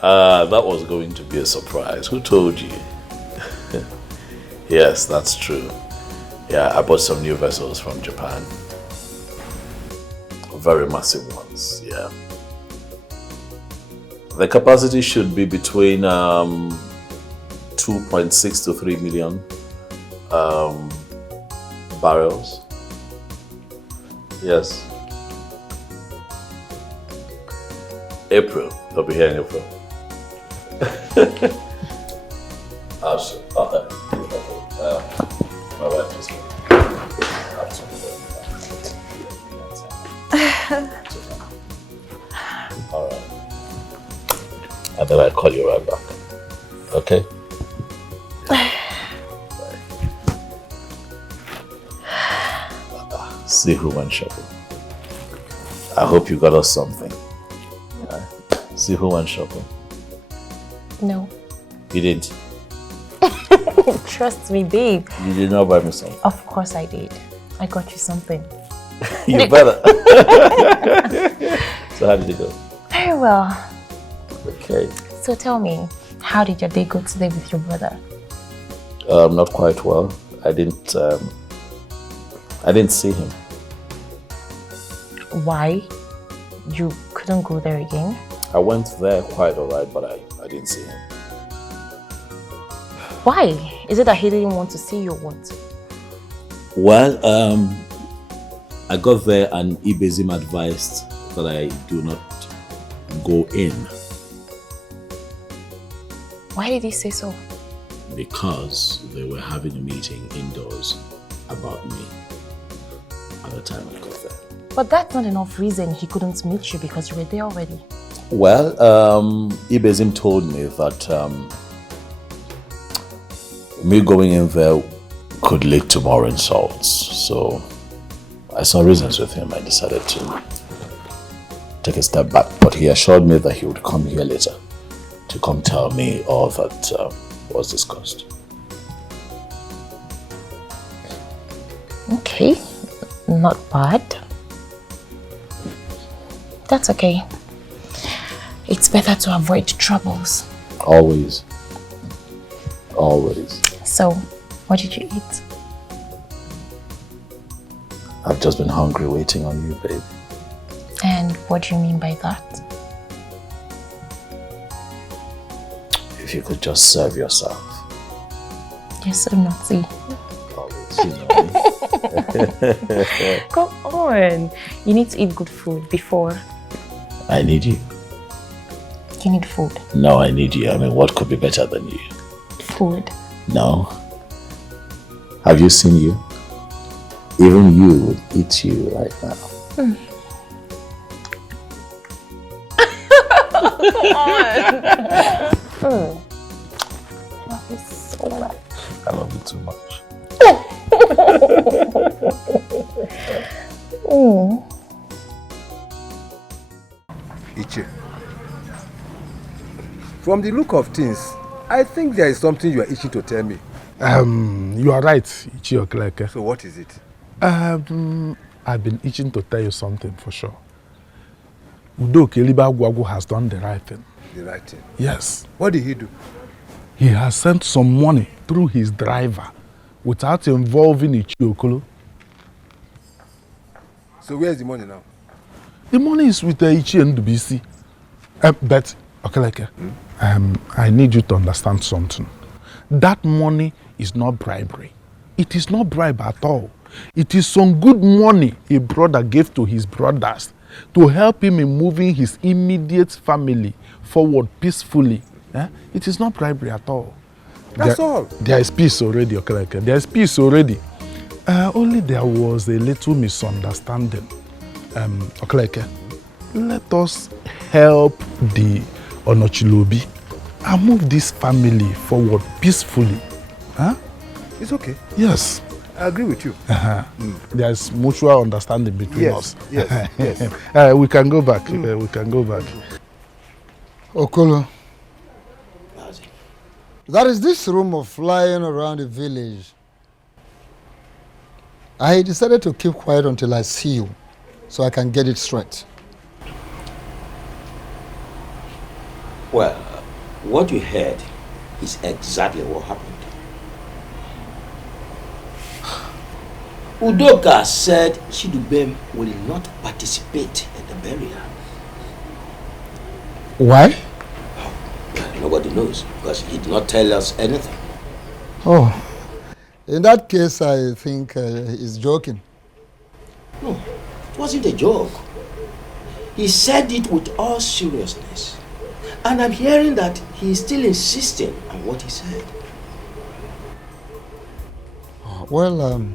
That was going to be a surprise. Who told you? Yes, that's true. Yeah, I bought some new vessels from Japan. Very massive ones, yeah. The capacity should be between 2.6 to 3 million barrels. Yes. April. They'll be here in April. Absolutely. Okay. My wife just all right. And then I'll call you right back. Okay? See who went shopping. I hope you got us something. See who went shopping. No. You didn't? Trust me, babe. You did not buy me something. Of course I did. I got you something. You better. So how did it go? Very well. Okay. So tell me, how did your day go today with your brother? Not quite well. I didn't see him. Why? You couldn't go there again? I went there quite alright, but I didn't see him. Why? Is it that he didn't want to see you or what? Well, I got there and Ibezim advised that I do not go in. Why did he say so? Because they were having a meeting indoors about me at the time I got there. But that's not enough reason he couldn't meet you because you were there already. Well, Ibezim told me that me going in there could lead to more insults. So I saw reasons with him. I decided to take a step back. But he assured me that he would come here later to come tell me all that was discussed. Okay, not bad. That's okay. It's better to avoid troubles. Always. Always. So, what did you eat? I've just been hungry waiting on you, babe. And what do you mean by that? If you could just serve yourself. You're so naughty. Always, you know me. Come on. You need to eat good food before. I need you. You need food. No, I need you. I mean, what could be better than you? Food. No. Have you seen you? Even you would eat you right now. Mm. I love you so much. I love you too much. Ichi, from the look of things, I think there is something you are itching to tell me. You are right, Ichi Okeleke. So what is it? I've been itching to tell you something for sure. Udo Kelibagwagu has done the right thing. The right thing? Yes. What did he do? He has sent some money through his driver without involving Ichi Okolo. So where is the money now? The money is with Ichi and BC. But, Okeleke, I need you to understand something. That money is not bribery. It is not bribe at all. It is some good money a brother gave to his brothers to help him in moving his immediate family forward peacefully. It is not bribery at all. That's all. There is peace already, Okeleke. There is peace already. Only there was a little misunderstanding. Okeleke, let us help the Onochilobi and move this family forward peacefully. Huh? It's okay. Yes. I agree with you. There is mutual understanding between us. Yes, yes. We can go back. We can go back. Okolo, there is this rumor flying around the village. I decided to keep quiet until I see you, so I can get it straight. Well, what you heard is exactly what happened. Udoka said Chidubem will not participate in the burial. Why? Nobody knows because he did not tell us anything. Oh, in that case, I think he's joking. No, it wasn't a joke. He said it with all seriousness. And I'm hearing that he is still insisting on what he said. Well,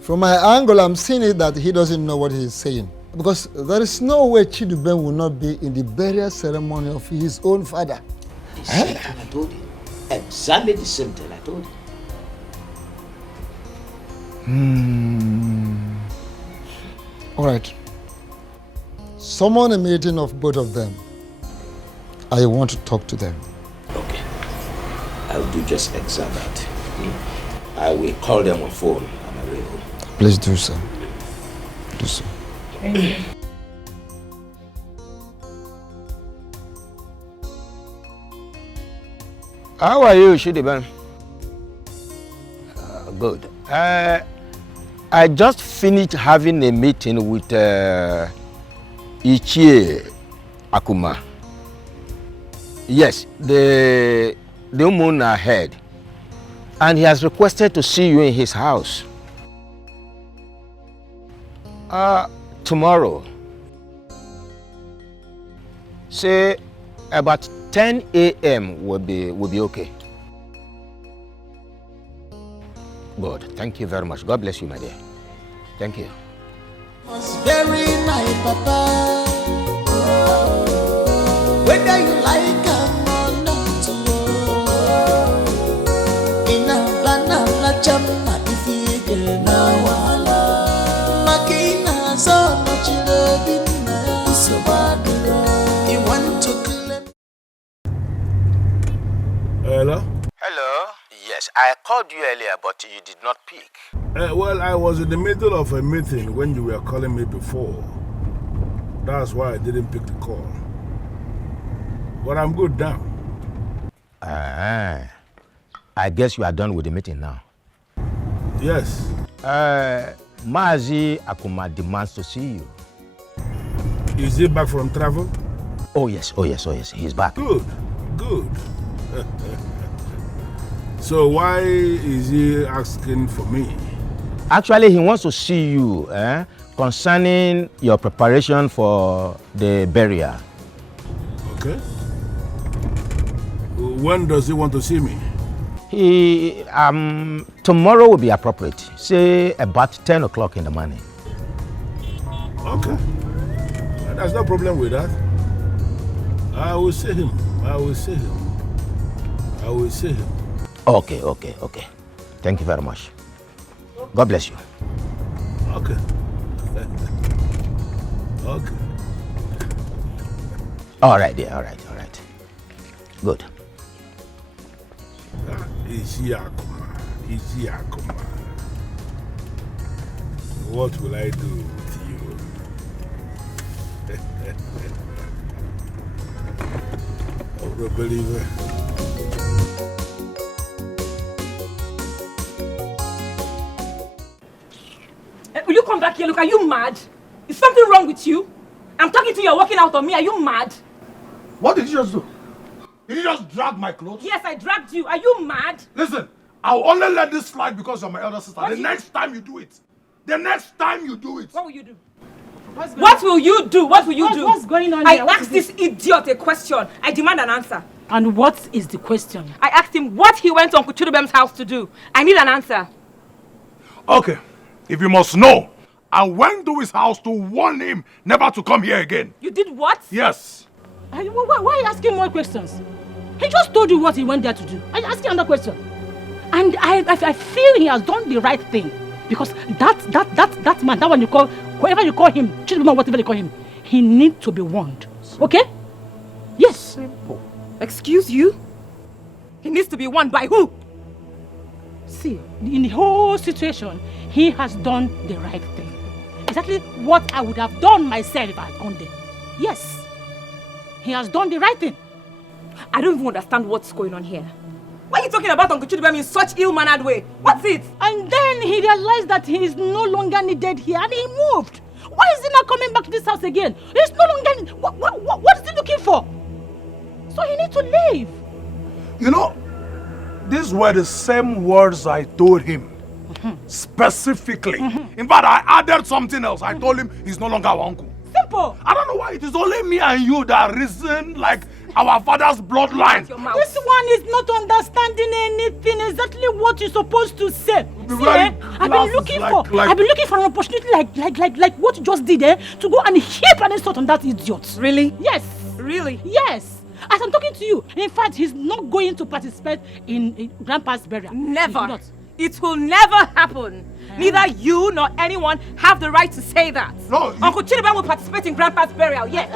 from my angle, I'm seeing it that he doesn't know what he's saying. Because there is no way Chidubem will not be in the burial ceremony of his own father. The same thing I told him. Exactly the same thing I told him. All right. Summon a meeting of both of them. I want to talk to them. Okay. I'll do just exactly that. I will call them on phone on my way home. Please do so. Do so. How are you, Shidiban? Good. I just finished having a meeting with Ichie Akuma. Yes, the moon ahead. And he has requested to see you in his house. Tomorrow. Say about 10 a.m. will be okay. Good. Thank you very much. God bless you, my dear. Thank you. Was bury my papa. Whether you like him or not. In a banana chama if you get now. Makina so much love in so bad. You want to claim. Hello? Hello? Yes, I called you earlier, but you did not pick. Well, I was in the middle of a meeting when you were calling me before. That's why I didn't pick the call. But I'm good now. I guess you are done with the meeting now. Yes. Mazi Akuma demands to see you. Is he back from travel? Oh yes, he's back. Good. So why is he asking for me? Actually, he wants to see you concerning your preparation for the burial. Okay. When does he want to see me? He tomorrow will be appropriate. Say about 10 o'clock in the morning. Okay. There's no problem with that. I will see him. Okay. Thank you very much. God bless you. Okay. All right, dear. All right. Good. Ishi Akuma. What will I do with you? Oh, the believer. Will you come back here? Look, are you mad? Is something wrong with you? I'm talking to you, you're walking out on me. Are you mad? What did you just do? Did you just drag my clothes? Yes, I dragged you. Are you mad? Listen, I'll only let this slide because you're my elder sister. The next time you do it. What will you do? What will you do? What's going on I here? asked this idiot a question. I demand an answer. And what is the question? I asked him what he went to Uncle Chidubem's house to do. I need an answer. Okay, if you must know, I went to his house to warn him never to come here again. You did what? Yes. Why are you asking more questions? He just told you what he went there to do. Are you asking another question? And I feel he has done the right thing. Because that man, that one you call, whoever you call him, Chidubem, whatever you call him, he needs to be warned. Okay? Yes. Simple. Excuse you? He needs to be warned by who? See, in the whole situation, he has done the right thing. Exactly what I would have done myself if I had gone there. Yes. He has done the right thing. I don't even understand what's going on here. Why are you talking about Uncle Chidubem in such ill-mannered way? What's it? And then he realized that he is no longer needed here and he moved. Why is he not coming back to this house again? He's no longer... What is he looking for? So he needs to leave. You know, these were the same words I told him. Specifically. In fact, I added something else. I told him he's no longer our uncle. Simple. I don't know why it is only me and you that reason like our father's bloodline. This one is not understanding anything. Exactly what you're supposed to say. See, I've been looking for an opportunity like what you just did, to go and heap an insult on that idiot. Really? Yes. Really? Yes. As I'm talking to you, in fact, he's not going to participate in Grandpa's burial. Never. It will never happen. Neither you nor anyone have the right to say that. No, Uncle Chidubem will participate in Grandpa's burial, yes.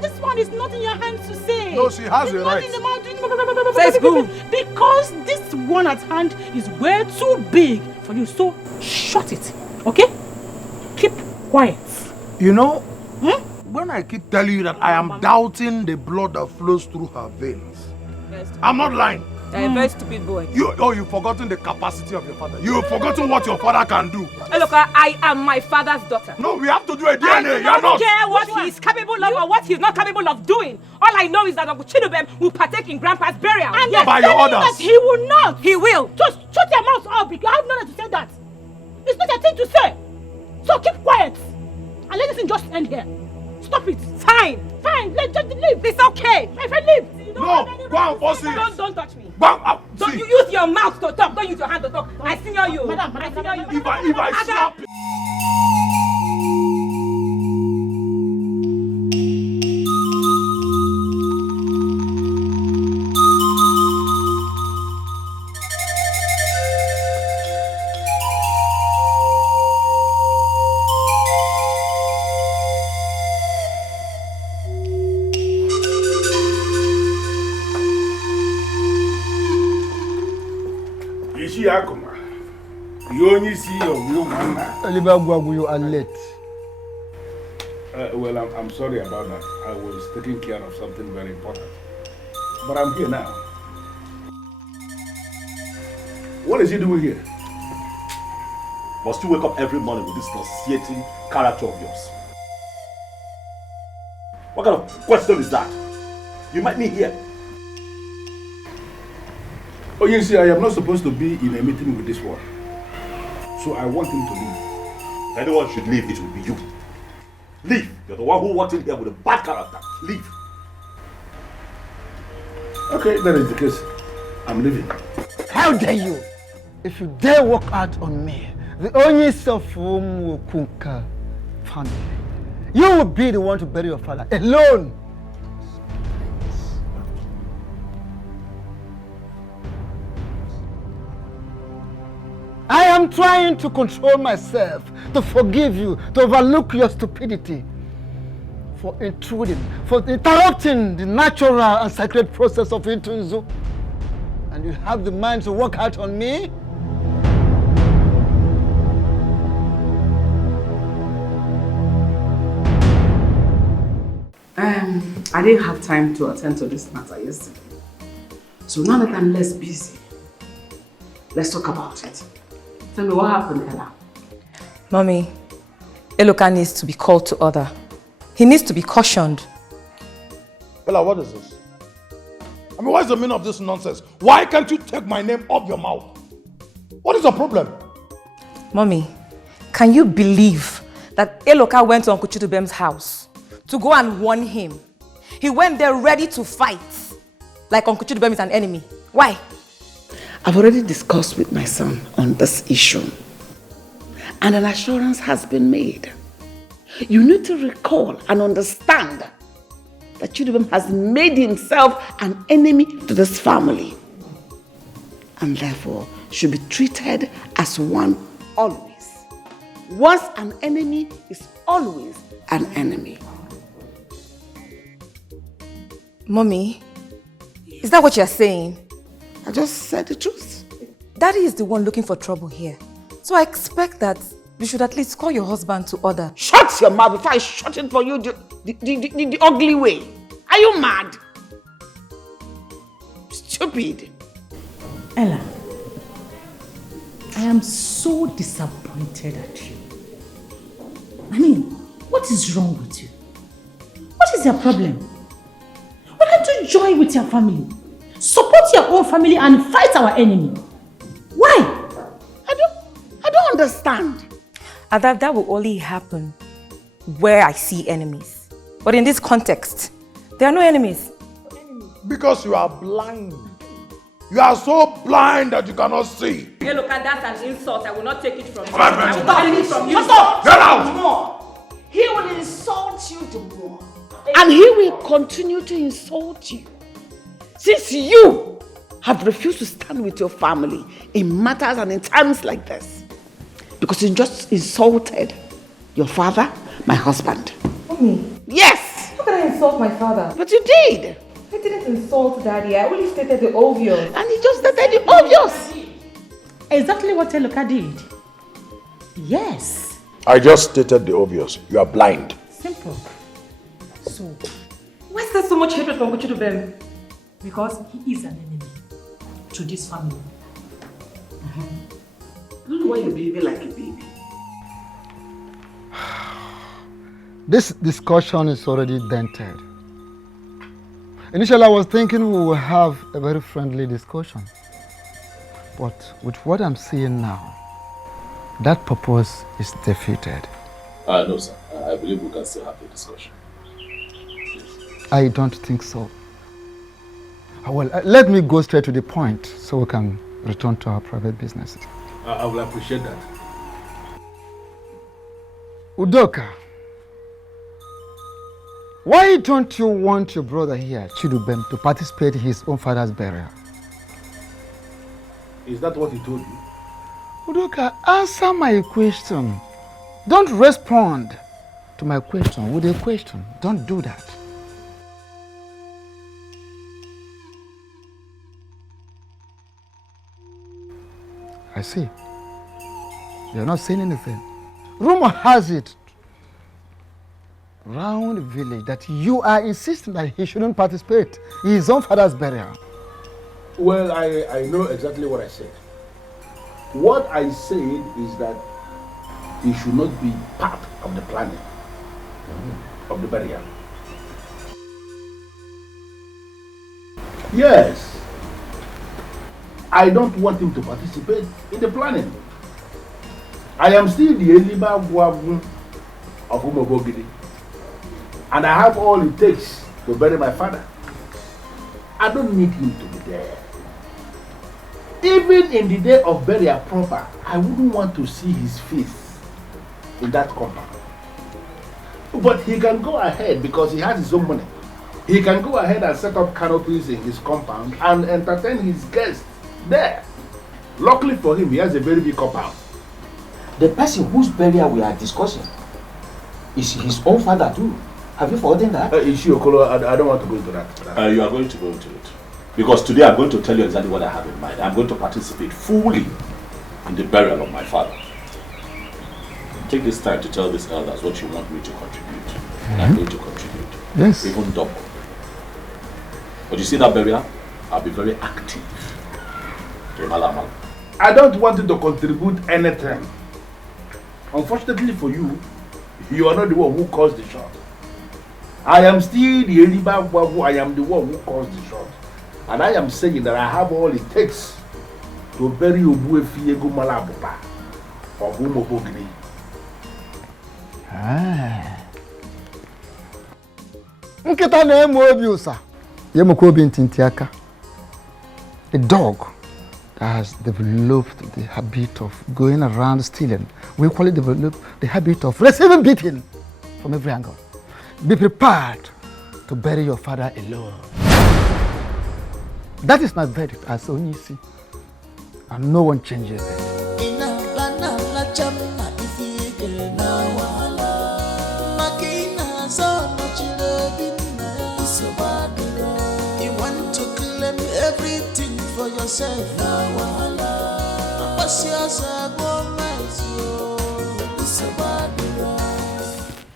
This one is not in your hands to say. No, she has the right. Says who? Because this one at hand is way too big for you. So shut it, okay? Keep quiet. You know, when I keep telling you that I am doubting the blood that flows through her veins, I'm not lying. You're a very stupid boy. You've forgotten the capacity of your father. You've forgotten what your father can do. Hey, look, I am my father's daughter. No, we have to do a DNA. I don't care what he's capable of or what he's not capable of doing. All I know is that Uncle Chidubem will partake in Grandpa's burial. And yes, by your orders. That he will not. He will. Just shut your mouth up because I have no right to say that. It's not a thing to say. So keep quiet. And let this thing just end here. Stop it. Fine. Let's just leave. It's okay. My friend, leave. No, go and force it. Don't touch me. Don't you use your mouth to talk. Don't use your hand to talk. I senior you. Madam, I senior you. If I slap you. You only see your blue man. You are late. Well, I'm sorry about that. I was taking care of something very important. But I'm here now. What is he doing here? Must you wake up every morning with this nauseating character of yours? What kind of question is that? You met me here. Oh, you see, I am not supposed to be in a meeting with this one. So I want him to leave. If anyone should leave, it will be you. Leave. You're the one who walked in here with a bad character. Leave. Okay, that is the case. I'm leaving. How dare you? If you dare walk out on me, the only self whom will conquer family. You will be the one to bury your father alone. I am trying to control myself, to forgive you, to overlook your stupidity, for intruding, for interrupting the natural and sacred process of Intunzu. And you have the mind to walk out on me? I didn't have time to attend to this matter yesterday. So now that I'm less busy, let's talk about it. Tell me what happened, Ella. Mommy, Eloka needs to be called to order. He needs to be cautioned. Ella, what is this? I mean, what is the meaning of this nonsense? Why can't you take my name off your mouth? What is the problem? Mommy, can you believe that Eloka went to Uncle Chidubem's house to go and warn him? He went there ready to fight, like Uncle Chidubem is an enemy. Why? I've already discussed with my son on this issue, and an assurance has been made. You need to recall and understand that Chidubem has made himself an enemy to this family, and therefore should be treated as one always. Once an enemy is always an enemy. Mommy, is that what you're saying? I just said the truth. Daddy is the one looking for trouble here. So I expect that you should at least call your husband to order. Shut your mouth before I shut it for you the ugly way. Are you mad? Stupid. Ella, I am so disappointed at you. I mean, what is wrong with you? What is your problem? Why can't you join with your family? Support your own family and fight our enemy. Why? I don't understand. And that will only happen where I see enemies. But in this context, there are no enemies. Because you are blind. You are so blind that you cannot see. Hey, look, that's an insult. I will not take it from you. Come on, I will not take it from you. Shut up! Get out! More. He will insult you the more. And he will continue to insult you. Since you have refused to stand with your family in matters and in times like this. Because you just insulted your father, my husband. Mommy. Yes! How can I insult my father? But you did. I didn't insult Daddy. I only stated the obvious. And he just stated the obvious. Exactly what Eloka did. Yes. I just stated the obvious. You are blind. Simple. So, why is there so much hatred from Kuchidubem? Because he is an enemy to this family. I don't know why you're behaving like a baby. This discussion is already dented. Initially, I was thinking we will have a very friendly discussion. But with what I'm seeing now, that purpose is defeated. No, sir. I believe we can still have the discussion. I don't think so. Well, let me go straight to the point so we can return to our private businesses. I will appreciate that. Udoka, why don't you want your brother here, Chidubem, to participate in his own father's burial? Is that what he told you? Udoka, answer my question. Don't respond to my question with a question. Don't do that. I see. You're not saying anything. Rumor has it round the village that you are insisting that he shouldn't participate in his own father's burial. Well, I know exactly what I said. What I said is that he should not be part of the planning of the burial. Yes. I don't want him to participate in the planning. I am still the Eliba Guavu of Umobogidi. And I have all it takes to bury my father. I don't need him to be there. Even in the day of burial proper, I wouldn't want to see his face in that compound. But he can go ahead because he has his own money. He can go ahead and set up canopies in his compound and entertain his guests there. Luckily for him, he has a very big compound. The person whose burial we are discussing is his own father too. Have you forgotten that? Ishiokolo, I don't want to go into that. You are going to go into it. Because today I'm going to tell you exactly what I have in mind. I'm going to participate fully in the burial of my father. Take this time to tell these elders what you want me to contribute. And I'm going to contribute. Yes. Even double. But you see that burial? I'll be very active. I don't want you to contribute anything. Unfortunately for you, you are not the one who caused the shot. I am still the Eliba Wabu. I am the one who caused the shot. And I am saying that I have all it takes to bury Obuefi Ego Malabupa of Umobogini. Nkita na emu obi usa. Yemoko obi ntintiaka. A dog that has developed the habit of going around stealing. We equally develop the habit of receiving beating from every angle. Be prepared to bury your father alone. That is my verdict as Onyisi. And no one changes it. You want to claim everything for yourself.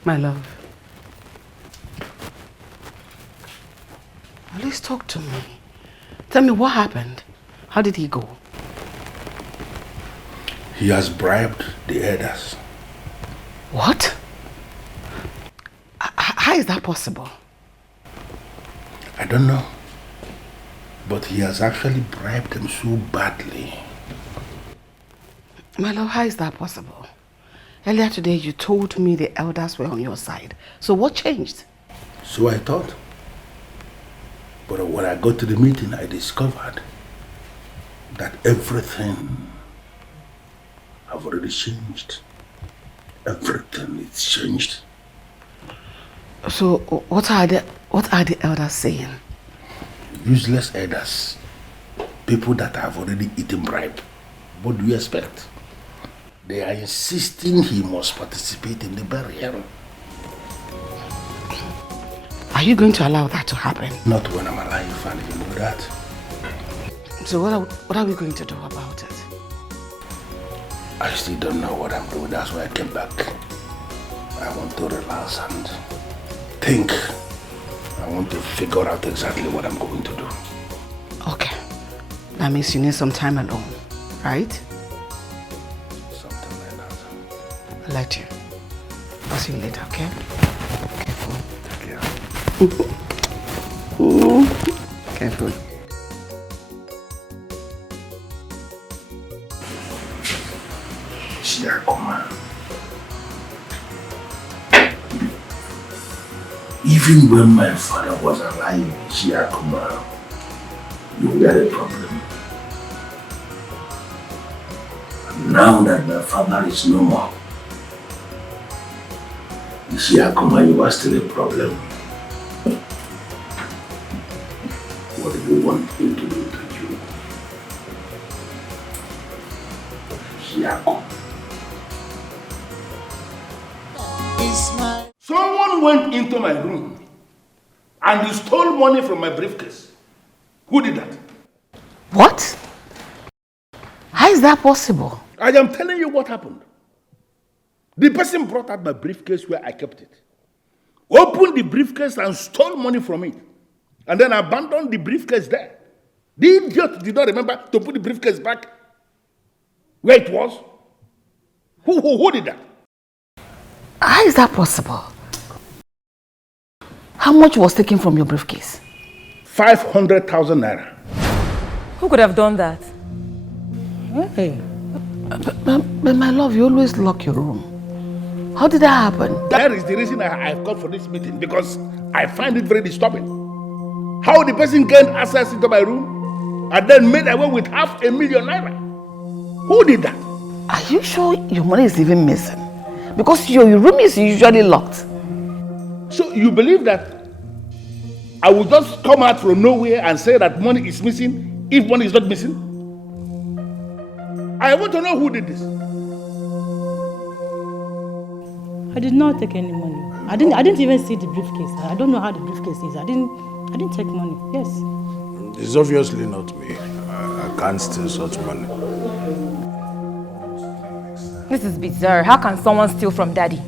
My love, please talk to me. Tell me what happened. How did he go? He has bribed the elders. What? How is that possible? I don't know. But he has actually bribed them so badly. My love, how is that possible? Earlier today, you told me the elders were on your side. So what changed? So I thought. But when I got to the meeting, I discovered that everything have already changed. Everything is changed. So what are the elders saying? Useless elders. People that have already eaten bribe. What do you expect? They are insisting he must participate in the burial. Are you going to allow that to happen? Not when I'm alive, and you know that. So what are we going to do about it? I still don't know what I'm doing. That's why I came back. I want to relax and think. I want to figure out exactly what I'm going to do. Okay. That means you need some time alone, right? Something like that. I'll let you. I'll see you later, okay? Careful. Careful. Even when my father was alive, Shiakuma, you had a problem. And now that my father is no more, Shiakuma, you are still a problem. What do you want me to do to you? Shiakuma. Someone went into my room and he stole money from my briefcase. Who did that? What? How is that possible? I am telling you what happened. The person brought out my briefcase where I kept it, opened the briefcase and stole money from it, and then abandoned the briefcase there. The idiot did not remember to put the briefcase back where it was. Who did that? How is that possible? How much was taken from your briefcase? 500,000 naira. Who could have done that? Hey. But my love, you always lock your room. How did that happen? That is the reason I've come for this meeting, because I find it very disturbing. How the person gained access into my room and then made away with 500,000 naira. Who did that? Are you sure your money is even missing? Because your room is usually locked. So you believe that I will just come out from nowhere and say that money is missing if money is not missing? I want to know who did this. I did not take any money. I didn't even see the briefcase. I don't know how the briefcase is. I didn't take money. Yes. It's obviously not me. I can't steal such money. This is bizarre. How can someone steal from daddy?